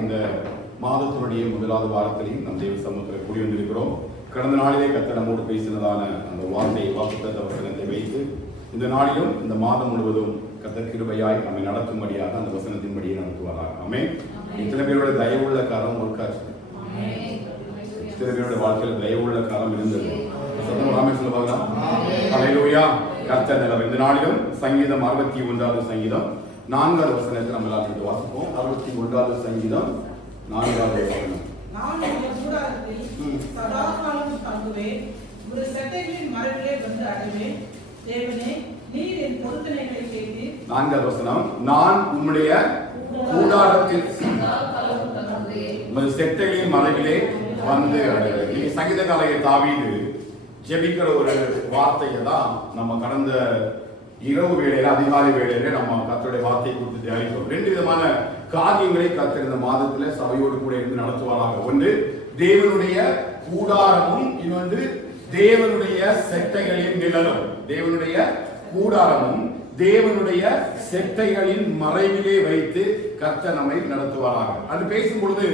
இந்த மாதத்தினுடைய முதலாவது வாரத்திலையும் நம் தேவ சமூகத்தில் கூடி வந்திருக்கிறோம். கடந்த நாளிலே கர்த்தர் நம்மோடு பேசினதான அந்த வாக்குத்தத்த வசனத்தை வைத்து இந்த நாளிலும் இந்த மாதம் முழுவதும் கர்த்தர் கிருபையாய் நம்மை நடத்தும்படியாக அந்த வசனத்தின்படியே நடத்துவாராக. ஆமென். இத்தனை பேரோட தயவுள்ள காலம் ஒர்க்காச்சு. சில பேரோட வாழ்க்கையில் தயவுள்ள காலம் இருந்தது. ஆமென் சொல்ல பார்க்கலாம். ஹல்லேலூயா. கர்த்தர் நிலம். இந்த நாளிலும் சங்கீதம் 61வது சங்கீதம் 4வது வசனத்தை நம்ம எல்லாரும் வாசிப்போம். 61வது சங்கீதம் 4வது வசனம். நான் உங்கள் கூடாரத்தில் சதா காலம் தங்குவேன், ஒரு செட்டைகளின் மரபிலே வந்து அடைவேன். தேவனே, நீர் என் பொருத்தனைகளை கேட்டு. 4வது வசனம். நான் உம்முடைய கூடாரத்தில் செட்டைகளின் மரபிலே வந்து அடைவேன். சங்கீத கலையை தாவீது ஜெபிக்கிற ஒரு வார்த்தையை தான் நம்ம கடந்த இரவு வேளையில அதிகாலை வேளையில நம்ம கர்த்தருடைய வார்த்தையை குறித்து தியானித்தோம். 2 விதமான காரியங்களை கர்த்தர் இந்த மாதத்துல சபையோடு கூட இருந்து நடத்துவாராக. ஒன்று தேவனுடைய கூடாரமும், இன்னொன்று தேவனுடைய செட்டைகளின் நிழலும். தேவனுடைய கூடாரமும் தேவனுடைய செட்டைகளின் மறைவிலே வைத்து கர்த்தர் நம்மை நடத்துவாராக. அது பேசும் பொழுது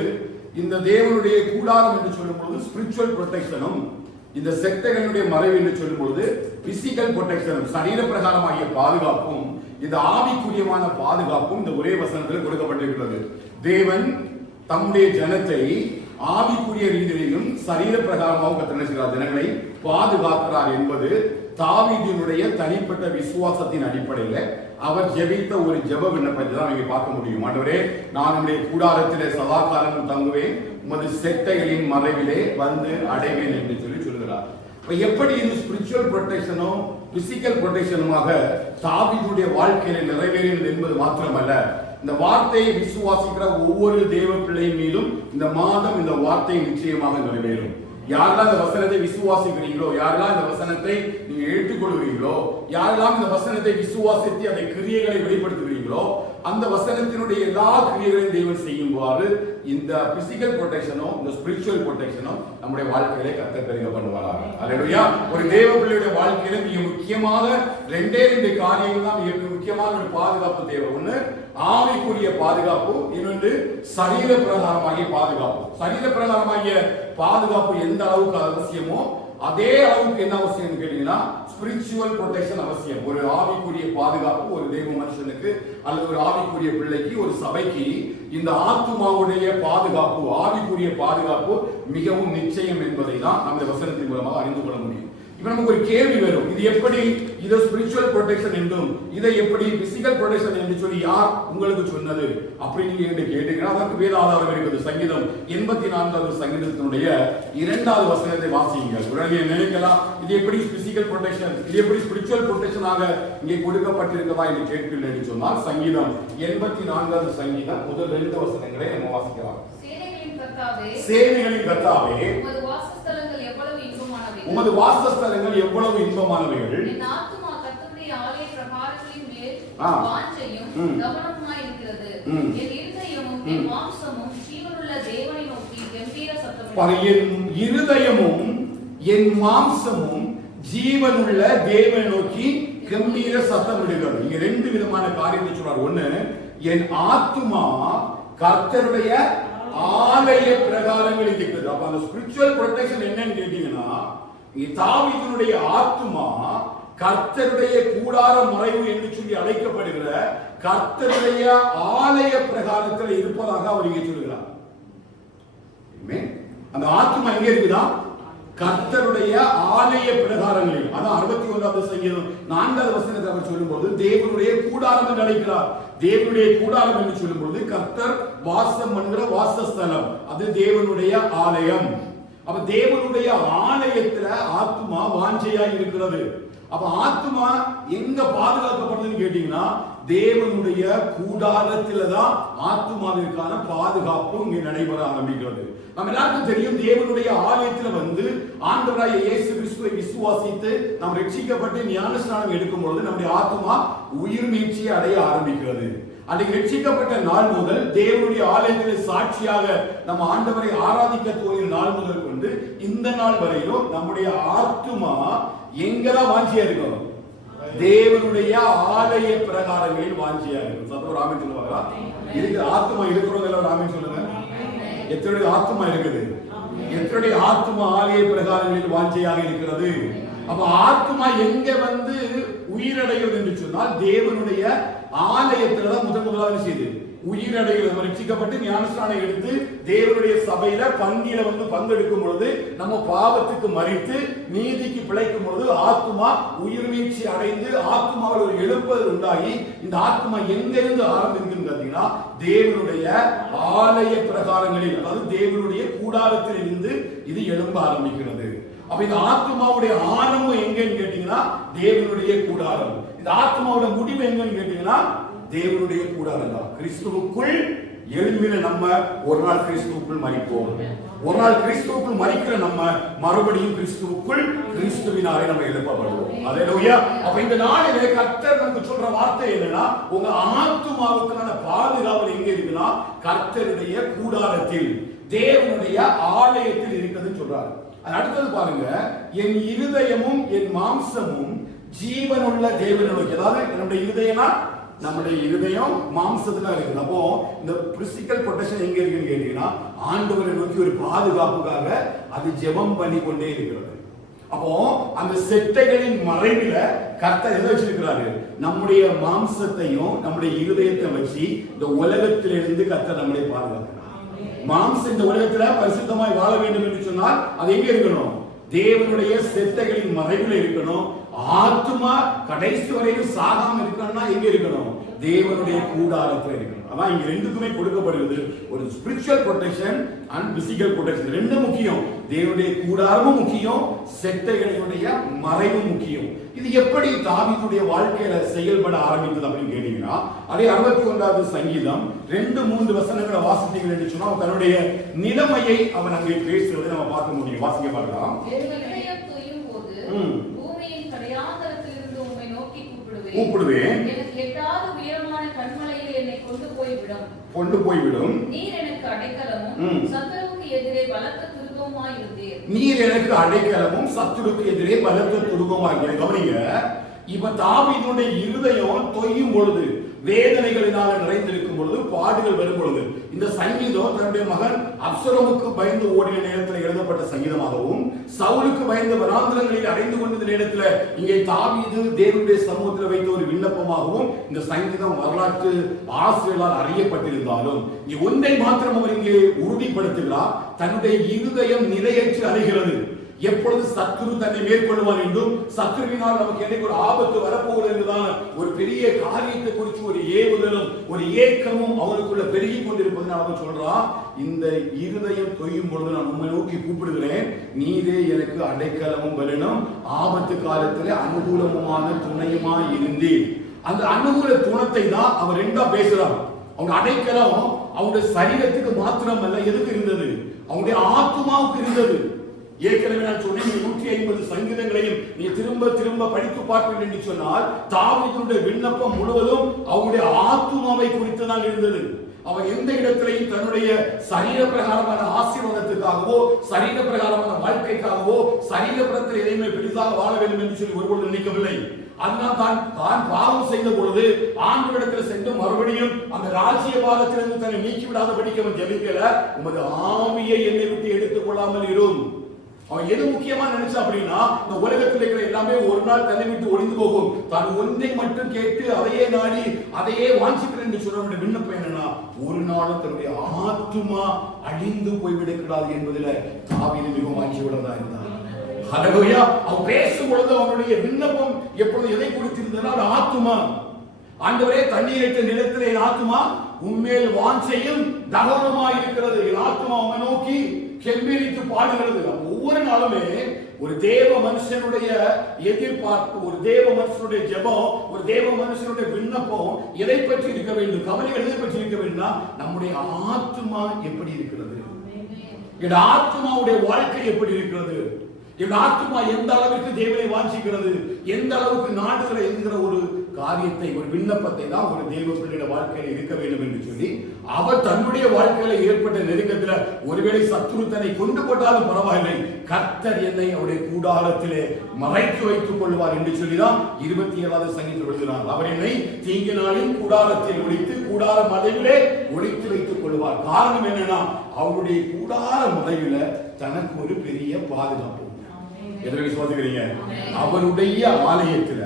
இந்த தேவனுடைய கூடாரம் என்று சொல்லும் பொழுது ஸ்பிரிச்சுவல் ப்ரொடெக்ஷனும், இந்த செட்டைகளுடைய மறைவு என்று சொல்லும் பொழுது பிசிக்கல் ப்ரொடெக்ஷனும், சரீர பிரகாரமாகிய பாதுகாப்பும், இந்த ஆவிக்குரியமான பாதுகாப்பும் இந்த ஒரே வசனத்தில் கொடுக்கப்பட்டிருக்கிறது. தேவன் தம்முடைய ஜனத்தை ஆவிக்குரிய ரீதியிலும் சரீர பிரகாரமாகவும் கத்தனைக்கிறார், ஜனங்களை பாதுகாக்கிறார் என்பது தாவீதினுடைய தனிப்பட்ட விசுவாசத்தின் அடிப்படையில் அவர் ஜெபித்த ஒரு ஜெப விண்ணப்பத்தை தான் இங்கே பார்க்க முடியும். ஆண்டவரே, நான் உம்முடைய கூடாரத்திலே சதா காலமும் தங்குவேன், உமது செட்டைகளின் மறைவிலே வந்து அடைவேன் என்று சொல்லுகிறார். எப்படி இது ஸ்பிரிச்சுவல் ப்ரொடெக்ஷனும் பிசிக்கல் ப்ரொடெக்ஷனுமாக தாவீதுடைய வாழ்க்கையில நிறைவேறினது என்பது மாத்திரமல்ல, இந்த வார்த்தையை விசுவாசிக்கிற ஒவ்வொரு தேவ பிள்ளையின் மீதும் இந்த மாதம் இந்த வார்த்தை நிச்சயமாக நிறைவேறும். யாரெல்லாம் இந்த வசனத்தை விசுவாசிக்கிறீங்களோ, யாரெல்லாம் இந்த வசனத்தை நீங்க எடுத்துக்கொள்கிறீங்களோ, யாரெல்லாம் இந்த வசனத்தை விசுவாசித்து அதை கிரியைகளை வெளிப்படுத்துகிறீங்களோ, அந்த வசனத்தினுடைய எல்லா கிரியைகளையும் தேவன் செய்யும்போது இந்த பிசிக்கல் ப்ரொடெக்ஷனும் இந்த ஸ்பிரிச்சுவல் ப்ரொடெக்ஷனும் நம்முடைய வாழ்க்கையிலே கர்த்தர் பெருக பண்ணுவாராக. அல்லேலூயா. ஒரு தேவ பிள்ளையுடைய வாழ்க்கையில மிக முக்கியமாக 2 காரியங்கள் தான் மிக முக்கியமான ஒரு பாதுகாப்பு தேவை. ஒன்று ஆவிக்குரிய பாதுகாப்பு, இன்னொன்று சரீர பிரகாரமாகிய பாதுகாப்பு. சரீர பிரகாரமாகிய பாதுகாப்பு எந்த அளவுக்கு அவசியமோ அதே அளவுக்கு என்ன அவசியம் கேட்டீங்கன்னா ஸ்பிரிச்சுவல் ப்ரொடெக்ஷன் அவசியம். ஒரு ஆவிக்குரிய பாதுகாப்பு ஒரு தெய்வ மனுஷனுக்கு அல்லது ஒரு ஆவிக்குரிய பிள்ளைக்கு, ஒரு சபைக்கு இந்த ஆத்துமாவுடைய பாதுகாப்பு, ஆவிக்குரிய பாதுகாப்பு மிகவும் நிச்சயம் என்பதை தான் நம்ம வசனத்தின் மூலமாக அறிந்து கொள்ள முடியும். இப்ப நமக்கு ஒரு கேள்வி வரும், இது எப்படி இதை ஸ்பிரிச்சுவல் ப்ரொடெக்ஷன் என்றும் இதை எப்படி பிசிக்கல் ப்ரொடெக்ஷன் என்று சொல்லி யார் உங்களுக்கு சொன்னது அப்படின்னு நீங்க கேட்டீங்கன்னா அதற்கு வேத ஆதாரம் இருக்குது. சங்கீதம் 84வது சங்கீதத்தினுடைய 2வது வசனத்தை வாசியுங்கள். உடனே நினைக்கலாம், இது எப்படி பிசிக்கல் ப்ரொடெக்ஷன், இது எப்படி ஸ்பிரிச்சுவல் ப்ரொடெக்ஷனாக இங்கே கொடுக்கப்பட்டிருக்கிறதா என்று கேட்கவில்லை என்று சொன்னால் சங்கீதம் 84வது சங்கீதம் முதல் 2 வசனங்களை நம்ம வாசிக்கலாம். சேனைகளின் கர்த்தாவே, உமது வாசஸ்தலங்கள் எவ்வளவு இன்பமானவைகள், என் ஆத்துமா கர்த்தருடைய ஆலய பிரகாரங்களின் மேல் வாஞ்சையும் கவனமாய் இருக்கிறது. என் இருதயமும் என் மாம்சமும் ஜீவனுள்ள தேவனை நோக்கி கம்பீர சத்தமிடுகிறது. என் இருதயமும் என் மாம்சமும் ஜீவனுள்ள தேவனை நோக்கி கம்பீர சத்தமிடுகிறது. இங்க 2 விதமான காரியத்தை சொல்றார். ஒண்ணு, என் ஆத்துமா கர்த்தருடைய ஆலய பிரகாரங்கள் இருக்கிறது. அப்ப அந்த ஸ்பிரிச்சுவல் ப்ரொடெக்ஷன் என்னன்னு கேட்டீங்கன்னா, தாவீதுடைய ஆத்துமா கர்த்தருடைய கூடார மறைவு என்று சொல்லி அழைக்கப்படுகிற கர்த்தருடைய ஆலய பிரகாரத்தில் இருப்பதாக அவர் இங்கே சொல்கிறார். அந்த ஆத்துமா எங்க இருக்குதா? கர்த்தருடைய ஆலய பிரகாரங்களில். அதான் 61வது சங்கீதம் 4வது வசனத்தை அவர் சொல்லும்போது தேவனுடைய கூடாரம் என்று அழைக்கிறார். தேவனுடைய கூடாரம் என்று சொல்லும்போது கர்த்தர் வாசம் பண்ணுகிற வாசஸ்தலம், அது தேவனுடைய ஆலயம். அப்ப தேவனுடைய ஆலயத்துல ஆத்துமா வாஞ்சையாய் இருக்கிறது. அப்ப ஆத்துமா எங்க பாதுகாக்கப்படுதுன்னு கேட்டீங்கன்னா தேவனுடைய கூடாரத்துல தான் ஆத்துமாவிற்கான பாதுகாப்பு இங்கே நடைபெற ஆரம்பிக்கிறது. நம்ம எல்லாருக்கும் தெரியும், தேவனுடைய ஆலயத்துல வந்து ஆண்டவராகிய இயேசு கிறிஸ்துவை விசுவாசித்து நாம் ரட்சிக்கப்பட்டு ஞானஸ்நானம் எடுக்கும் பொழுது நம்முடைய ஆத்துமா உயிர் மீட்சியை அடைய ஆரம்பிக்கிறது. அன்றைக்கு ரட்சிக்கப்பட்ட நாள் முதல் தேவனுடைய ஆலயத்தில் சாட்சியாக நம்ம ஆண்டவரை ஆராதிக்க துவங்கிய நாள் முதல் கொண்டு இந்த நாள் வரையிலும் நம்முடைய ஆத்துமா எங்கதான் வாஞ்சியா இருக்கும்? தேவனுடைய ஆலய பிரகாரங்களில் வாஞ்சியா இருக்கும். சத்தம் ராமன் சொல்லுவாங்க. இதுக்கு ஆத்துமா இருக்கிறவங்க எல்லாம் ராமன் சொல்லுங்க. எத்தனை ஆத்மா இருக்குது? எத்தனை ஆத்மா ஆலய பிரகாரங்களில் வாஞ்சையாக இருக்கிறது? அப்ப ஆத்மா எங்க வந்து உயிரடைகிறது என்று சொன்னால் தேவனுடைய ஆலயத்துலதான் முதலாவது செய்து உயிரடைகிறது. ரட்சிக்கப்பட்டு ஞானஸ்நானம் எடுத்து தேவனுடைய சபையில பந்தியில வந்து பங்கெடுக்கும் பொழுது நம்ம பாவத்துக்கு மறித்து நீதிக்கு பிழைக்கும் பொழுது ஆத்மா உயிர் மீட்சி அடைந்து ஆத்மாவில் ஒரு எழுப்புதல் உண்டாகி இந்த ஆத்மா எங்கிருந்து ஆரம்பிக்குன்னு பார்த்தீங்கன்னா தேவனுடைய ஆலய பிரகாரங்களில், அதாவது தேவனுடைய கூடாரத்தில் இருந்து இது எழும்ப ஆரம்பிக்கிறது. அப்ப இந்த ஆத்மாவுடைய ஆரம்பம் எங்கன்னு கேட்டீங்கன்னா தேவனுடைய கூடாரம். இந்த ஆத்மாவுடைய முடிவு எங்கன்னு கேட்டீங்கன்னா தேவனுடைய கூடாரம் தான். கிறிஸ்துவுக்குள் எழும்பின நம்ம ஒரு நாள் கிறிஸ்துவுக்குள் மரிப்போம். ஒரு நாள் கிறிஸ்துவுக்குள் மரிக்கிற நம்ம மறுபடியும் கிறிஸ்துவுக்குள் கிறிஸ்துவினாலே நம்ம எழுப்பப்படுவோம். அல்லேலூயா. அப்ப இந்த நாளிலே கர்த்தர் நமக்கு சொல்ற வார்த்தை என்னன்னா, உங்க ஆத்மாவுக்கான பாதுகாவல் எங்க இருக்குன்னா கர்த்தருடைய கூடாரத்தில் தேவனுடைய ஆலயத்தில் இருக்குதுன்னு சொல்றாரு. அடுத்தது பாருங்க, என் இருதயமும் என் மாம்சமும் ஜீவனுள்ள தேவனை நோக்கி. அதாவது நம்முடைய இருதயம்னா நம்முடைய இருதயம் மாம்சத்துல இருக்குது. அப்போ இந்த பிசிக்கல் ப்ரொடெக்ஷன் எங்க இருக்குன்னு கேட்டீங்கன்னா ஆண்டவரை நோக்கி ஒரு பாதுகாப்புக்காக அது ஜெபம் பண்ணி கொண்டே இருக்கிறது. அப்போ அந்த செட்டைகளின் மறைவில கர்த்தர் எதை வச்சிருக்கிறாரு? நம்முடைய மாம்சத்தையும் நம்முடைய இருதயத்தை வச்சு இந்த உலகத்திலிருந்து கர்த்தர் நம்மளை பாதுகாக்கிறார். மாம்சம் இந்த உலகத்துல பரிசுத்தமாய் வாழ வேண்டும் என்று சொன்னால் அது எங்க இருக்கணும்? தேவனுடைய செட்டைகளின் மறைவில் இருக்கணும். ஆத்மா கடைசி வரையும் சாகாம இருக்கணும்னா எங்க இருக்கணும்? தேவனுடைய கூடாரத்தில் இருக்கணும். அதான் இங்க ரெண்டுக்குமே கொடுக்கப்படுகிறது, ஒரு spiritual protection and physical protection. ரெண்டு முக்கியம். தேவனுடைய கூடாரமும் முக்கியம், செட்டைகளுடைய மறைவும் முக்கியம். இது எப்படி தாவீதுடைய வாழ்க்கையில செயல்பட ஆரம்பித்தது அப்படின்னு கேட்டீங்கன்னா, அதே 61வது சங்கீதம் 2-3 வசனங்களை வாசித்தீங்க என்று சொன்னா தன்னுடைய நிலைமையை அவன் அங்கே பேசுவதை நம்ம பார்க்க முடியும். வாசிக்க பார்க்கலாம். பூமியின் கடையாந்தரத்திலிருந்து உம்மை நோக்கி கூப்பிடுவேன். எனக்கு எட்டாவது உயரமான கன்மலையில் என்னை கொண்டு போய்விடும். நீர் எனக்கு அடைக்கலமும் சத்துருவுக்கு எதிரே பலத்த துருகமாய் இருந்தீர். நீர் எனக்கு அடைக்கலமும் சத்துருக்கு எதிரே பலத்த துருகமாய் இருந்தீர். கவனிங்க, இப்ப தாவீதுடைய இருதயம் தொய்யும் பொழுது, வேதனைகளினால நிறைந்திருக்கும் பொழுது, பாடுகள் வரும் பொழுது, இந்த சங்கீதம் தன்னுடைய மகன் அப்சலோமுக்கு பயந்து ஓடின நேரத்தில் எழுதப்பட்ட சங்கீதமாகவும், சவுலுக்கு பயந்து வனாந்திரங்களில் அடைந்து கொண்ட நேரத்தில் இங்கே தாவீது தேவனுடைய சமூகத்தில் வைத்த ஒரு விண்ணப்பமாகவும் இந்த சங்கீதம் வரலாற்று ஆசிரியர்களால் அறியப்பட்டிருந்தாலும் இங்கே ஒன்றை மாத்திரம் அவர் இங்கே உறுதிப்படுத்துகிறார். தன்னுடைய இருதயம் நிலையற்று அலைகிறது. எப்பொழுது சத்துரு தன்னை மேற்கொள்வான் என்றும் சத்துருவினால் நமக்கு எனக்கு ஒரு ஆபத்து வரப்போகிறது என்றுதான் ஒரு பெரிய காரியத்தை குறித்து ஒரு ஏவுதலும் ஒரு ஏக்கமும் அவனுக்குள்ள பெருகி கொண்டிருப்பதனால் அவன் சொல்றான், இந்த இருதயம் தொய்யும் பொழுது நான் உண்மை நோக்கி கூப்பிடுகிறேன், நீரே எனக்கு அடைக்கலமும் பலனும் ஆபத்து காலத்திலே அனுகூலமுமான துணையுமாய் இருந்தேன். அந்த அனுகூல துணத்தை தான் அவர் ரெண்டா பேசுறான். அவங்க அடைக்கலம் அவங்களுடைய சரீரத்துக்கு மாத்திரம் அல்ல, எதுக்கு இருந்தது? அவங்களுடைய ஆத்மாவுக்கு இருந்தது. ஏற்கனவே நான் சொன்னேன், 150 சங்கீதங்களையும் நீ திரும்ப திரும்ப படித்து பார்ப்பீர்கள் என்று சொன்னால் தாவீதுடைய விண்ணப்பம் முழுவதும் அவருடைய ஆத்மாவை குறித்து தான் இருந்தது. அவன் எந்த இடத்திலையும் தன்னுடைய சரீர பிரகாரமான ஆசீர்வாதத்துக்காகவோ சரீர பிரகாரமான வாழ்க்கைக்காகவோ சரீரத்தில் எதையுமே பெரிதாக வாழ வேண்டும் என்று சொல்லி ஒருபொழுது நினைக்கவில்லை. அதனால் தான் பாவம் செய்த பொழுது ஆண்டவரிடத்தில் சென்று மறுபடியும் அந்த ராஜ்யபாரத்திலிருந்து தன்னை நீக்கி விடாதபடிக்கு அவன் ஜெபிக்கல, உமது ஆவியை என்னை விட்டு எடுத்துக் கொள்ளாமல் இரும். அவன் எது முக்கியமா நினைச்சா அப்படின்னா, இந்த உலகத்தில் இருக்கிற எல்லாமே ஒரு நாள் தன்னை விட்டு ஒளிந்து போகும், தான் ஒன்றை மட்டும் கேட்டு அதையே நாடி அதையே வாஞ்சிக்கிறேன் என்று சொல்ற விண்ணப்பம் என்னன்னா, ஒரு நாளும் தன்னுடைய ஆத்துமா அழிந்து போய்விடக்கூடாது என்பதில் தாவீது மிகவும் வாஞ்சி விடதா இருந்தார். ஹல்லேலூயா. அவன் பேசும் பொழுது அவனுடைய விண்ணப்பம் எப்பொழுது எதை குறித்திருந்ததுன்னா, ஆத்துமா. ஆண்டவரே, தண்ணீரற்ற நிலத்திலே என் ஆத்துமா உண்மையில் வாஞ்சையும் தகவலுமாய் இருக்கிறது. என் ஆத்துமா அவனை நோக்கி கெம்பீரித்து பாடுகிறது. ஒவ்வொரு நாளுமே ஒரு தேவ மனுஷனுடைய எதிர்பார்ப்பு, ஒரு தேவ மனுஷனுடைய ஜெபம், ஒரு தேவ மனுஷனுடைய விண்ணப்பம் எதை பற்றி இருக்க வேண்டும்? கவலைகள் எதை பற்றி இருக்க வேண்டும்னா, நம்முடைய ஆத்துமா எப்படி இருக்கிறது, என் ஆத்துமாவுடைய வாழ்க்கை எப்படி இருக்கிறது, என் ஆத்துமா எந்த அளவுக்கு தேவனை வாஞ்சிக்கிறது, எந்த அளவுக்கு நாடுகளை என்கிற ஒரு காரியத்தை, ஒரு விண்ணப்பத்தை தான் ஒரு தெய்வ பிள்ளையோட வாழ்க்கையில இருக்க வேண்டும் என்று சொல்லி, அவர் தன்னுடைய வாழ்க்கையில ஏற்பட்ட நெருக்கத்துல ஒருவேளை சத்துரு தன்னை கொண்டு போட்டாலும் பரவாயில்லை, கர்த்தர் என்னை அவருடைய கூடாரத்திலே மறைத்து வைத்துக் கொள்வார் என்று சொல்லிதான் 27வது சங்கீதத்தில் எழுதினார். அவர் என்னை தீங்கு நாளில் கூடாரத்தில் ஒளித்து கூடார மறைவிலே ஒளித்து வைத்துக் கொள்வார். காரணம் என்னன்னா, அவருடைய கூடார மறைவில தனக்கு ஒரு பெரிய பாதுகாப்பு. எதை விசுவாசிக்கிறீங்க? அவருடைய ஆலயத்துல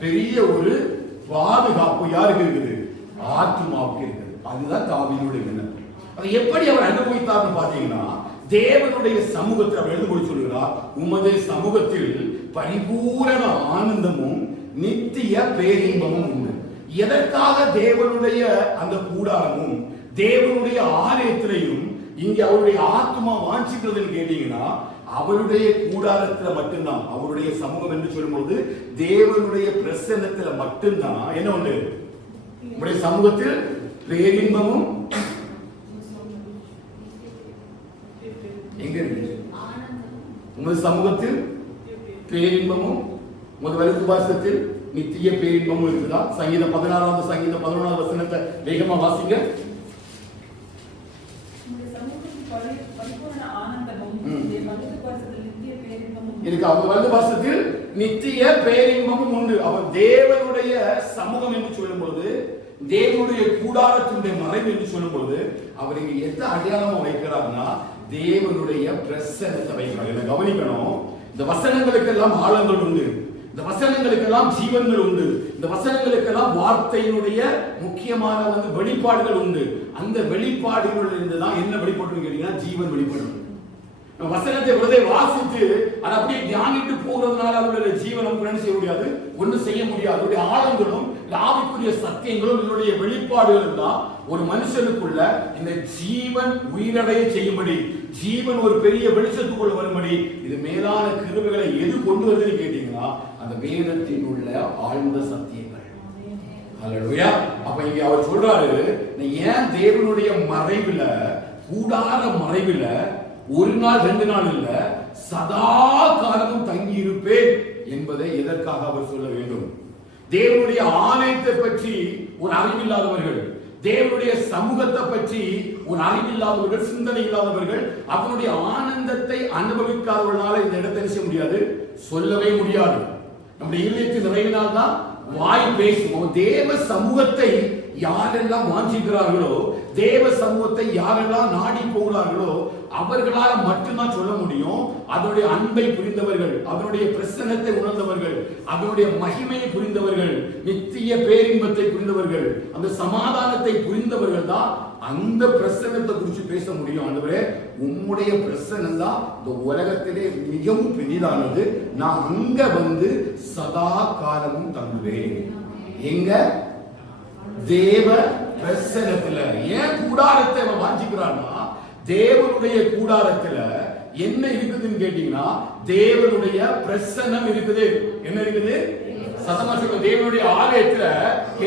பெரிய ஒரு பாதுகாப்பு யாருக்கு இருக்குது? ஆத்துமாவுக்கு இருக்குது. அதுதான் தாவீதுடைய விண்ணப்பம். அதை எப்படி அவர் அனுபவித்தார்னு பாத்தீங்கன்னா, தேவனுடைய சமூகத்தில் அவர் எழுந்து சொல்கிறார், உமது சமூகத்தில் பரிபூரண ஆனந்தமும் நித்திய பேரின்பமும் உண்டு. எதற்காக தேவனுடைய அந்த கூடாரமும் தேவனுடைய ஆலயத்திலையும் இங்க அவருடைய ஆத்மா வாஞ்சிக்கிறதுன்னு கேட்டீங்கன்னா, அவருடைய கூடாரத்துல மட்டும்தான், அவருடைய சமூகம் என்று சொல்லும்போது தேவனுடைய பிரசன்னத்துல மட்டும்தான் என்ன உண்டு? உங்களுடைய சமூகத்தில் பேரின்பமும் எங்க இருக்கு? உங்கள் சமூகத்தில் பேரின்பமும் உங்கள் வலது பாசத்தில் நித்திய பேரின்பமும் இருக்குதா? சங்கீதம் 16வது சங்கீதம் 11வது வசனத்தை வேகமா வாசிங்க. இருக்கு. அவங்க வலது பாசத்தில் நித்திய பேரின்பமும் உண்டு. அவர் தேவனுடைய சமூகம் என்று சொல்லும்போது, தேவனுடைய கூடாரத்தினுடைய மறைவு என்று சொல்லும்போது, அவர் இங்க எந்த அடையாளமா வைக்கிறார்னா, தேவனுடைய பிரசன்னத்தை வைக்கிறார். இதை கவனிக்கணும். இந்த வசனங்களுக்கெல்லாம் ஆழங்கள் உண்டு, இந்த வசனங்களுக்கெல்லாம் ஜீவன்கள் உண்டு, இந்த வசனங்களுக்கெல்லாம் வார்த்தையினுடைய முக்கியமான வெளிப்பாடுகள் உண்டு. அந்த வெளிப்பாடுகள் இருந்துதான் என்ன வெளிப்பாடு கேட்டீங்கன்னா, ஜீவன் வெளிப்பாடு. வசனத்தை விரதை வாசித்து அதை அப்படியே தியானிட்டு போகிறதுனால அவருடைய ஜீவனம் செய்ய முடியாது, ஒன்றும் செய்ய முடியாது. அவருடைய ஆழங்களும் ஆவிக்குரிய சத்தியங்களும் இதனுடைய வெளிப்பாடுகளும் தான் ஒரு மனுஷனுக்குள்ள இந்த ஜீவன் உயிரடைய செய்யும்படி, ஜீவன் ஒரு பெரிய வெளிச்சத்துக்குள்ள வரும்படி இது மேலான கிருபைகளை எது கொண்டு வருதுன்னு கேட்டீங்கன்னா, அந்த வேதத்தில் உள்ள ஆழ்ந்த சத்தியங்கள். அல்லேலூயா. அப்ப இங்க அவர் சொல்றாரு, ஏன் தேவனுடைய மறைவுல, கூடார மறைவுல ஒரு நாள் 2 நாள் இல்ல, சதா காலமும் தங்கி இருப்பேன் என்பதை எதற்காக அவர் சொல்ல வேண்டும்? தேவனுடைய ஆலயத்தை பற்றி ஒரு அறிவில்லாதவர்கள், தேவனுடைய சமூகத்தை பற்றி ஒரு அறிவில்லாதவர்கள், சிந்தனை இல்லாதவர்கள், அவனுடைய ஆனந்தத்தை அனுபவிக்காதவர்களால இந்த இடத்தை செய்ய முடியாது, சொல்லவே முடியாது. நம்முடைய இதயத்தின் நிறைவினால் தான் வாய் பேசும். தேவ சமூகத்தை யாரெல்லாம் வாஞ்சிக்கிறார்களோ, தேவ சமூகத்தை யாரெல்லாம் நாடி போகிறார்களோ, அவர்களால் மட்டும்தான் சொல்ல முடியும். அதனுடைய அன்பை புரிந்தவர்கள், அதனுடைய பிரசன்னத்தை உணர்ந்தவர்கள், அதனுடைய மகிமையை புரிந்தவர்கள், நித்திய பேரின்பத்தை புரிந்தவர்கள், அந்த சமாதானத்தை புரிந்தவர்கள் தான் அந்த பிரசன்னத்தை குறித்து பேச முடியும். ஆண்டவரே, உம்முடைய பிரசன்னம் தான் இந்த உலகத்திலே மிகவும் பெரிதானது, நான் அங்க சதா காலமும் தங்குவேன். எங்க? தேவ பிரசன்னத்துல. ஏன் கூடாரத்தை அவன் வாஞ்சிக்கிறான்னா, தேவனுடைய கூடாரத்துல என்ன இருக்குதுன்னு கேட்டீங்கன்னா, தேவனுடைய பிரசன்னம் இருக்குது. என்ன இருக்குது? சத்தமா சொல்லுங்க. தேவனுடைய ஆலயத்துல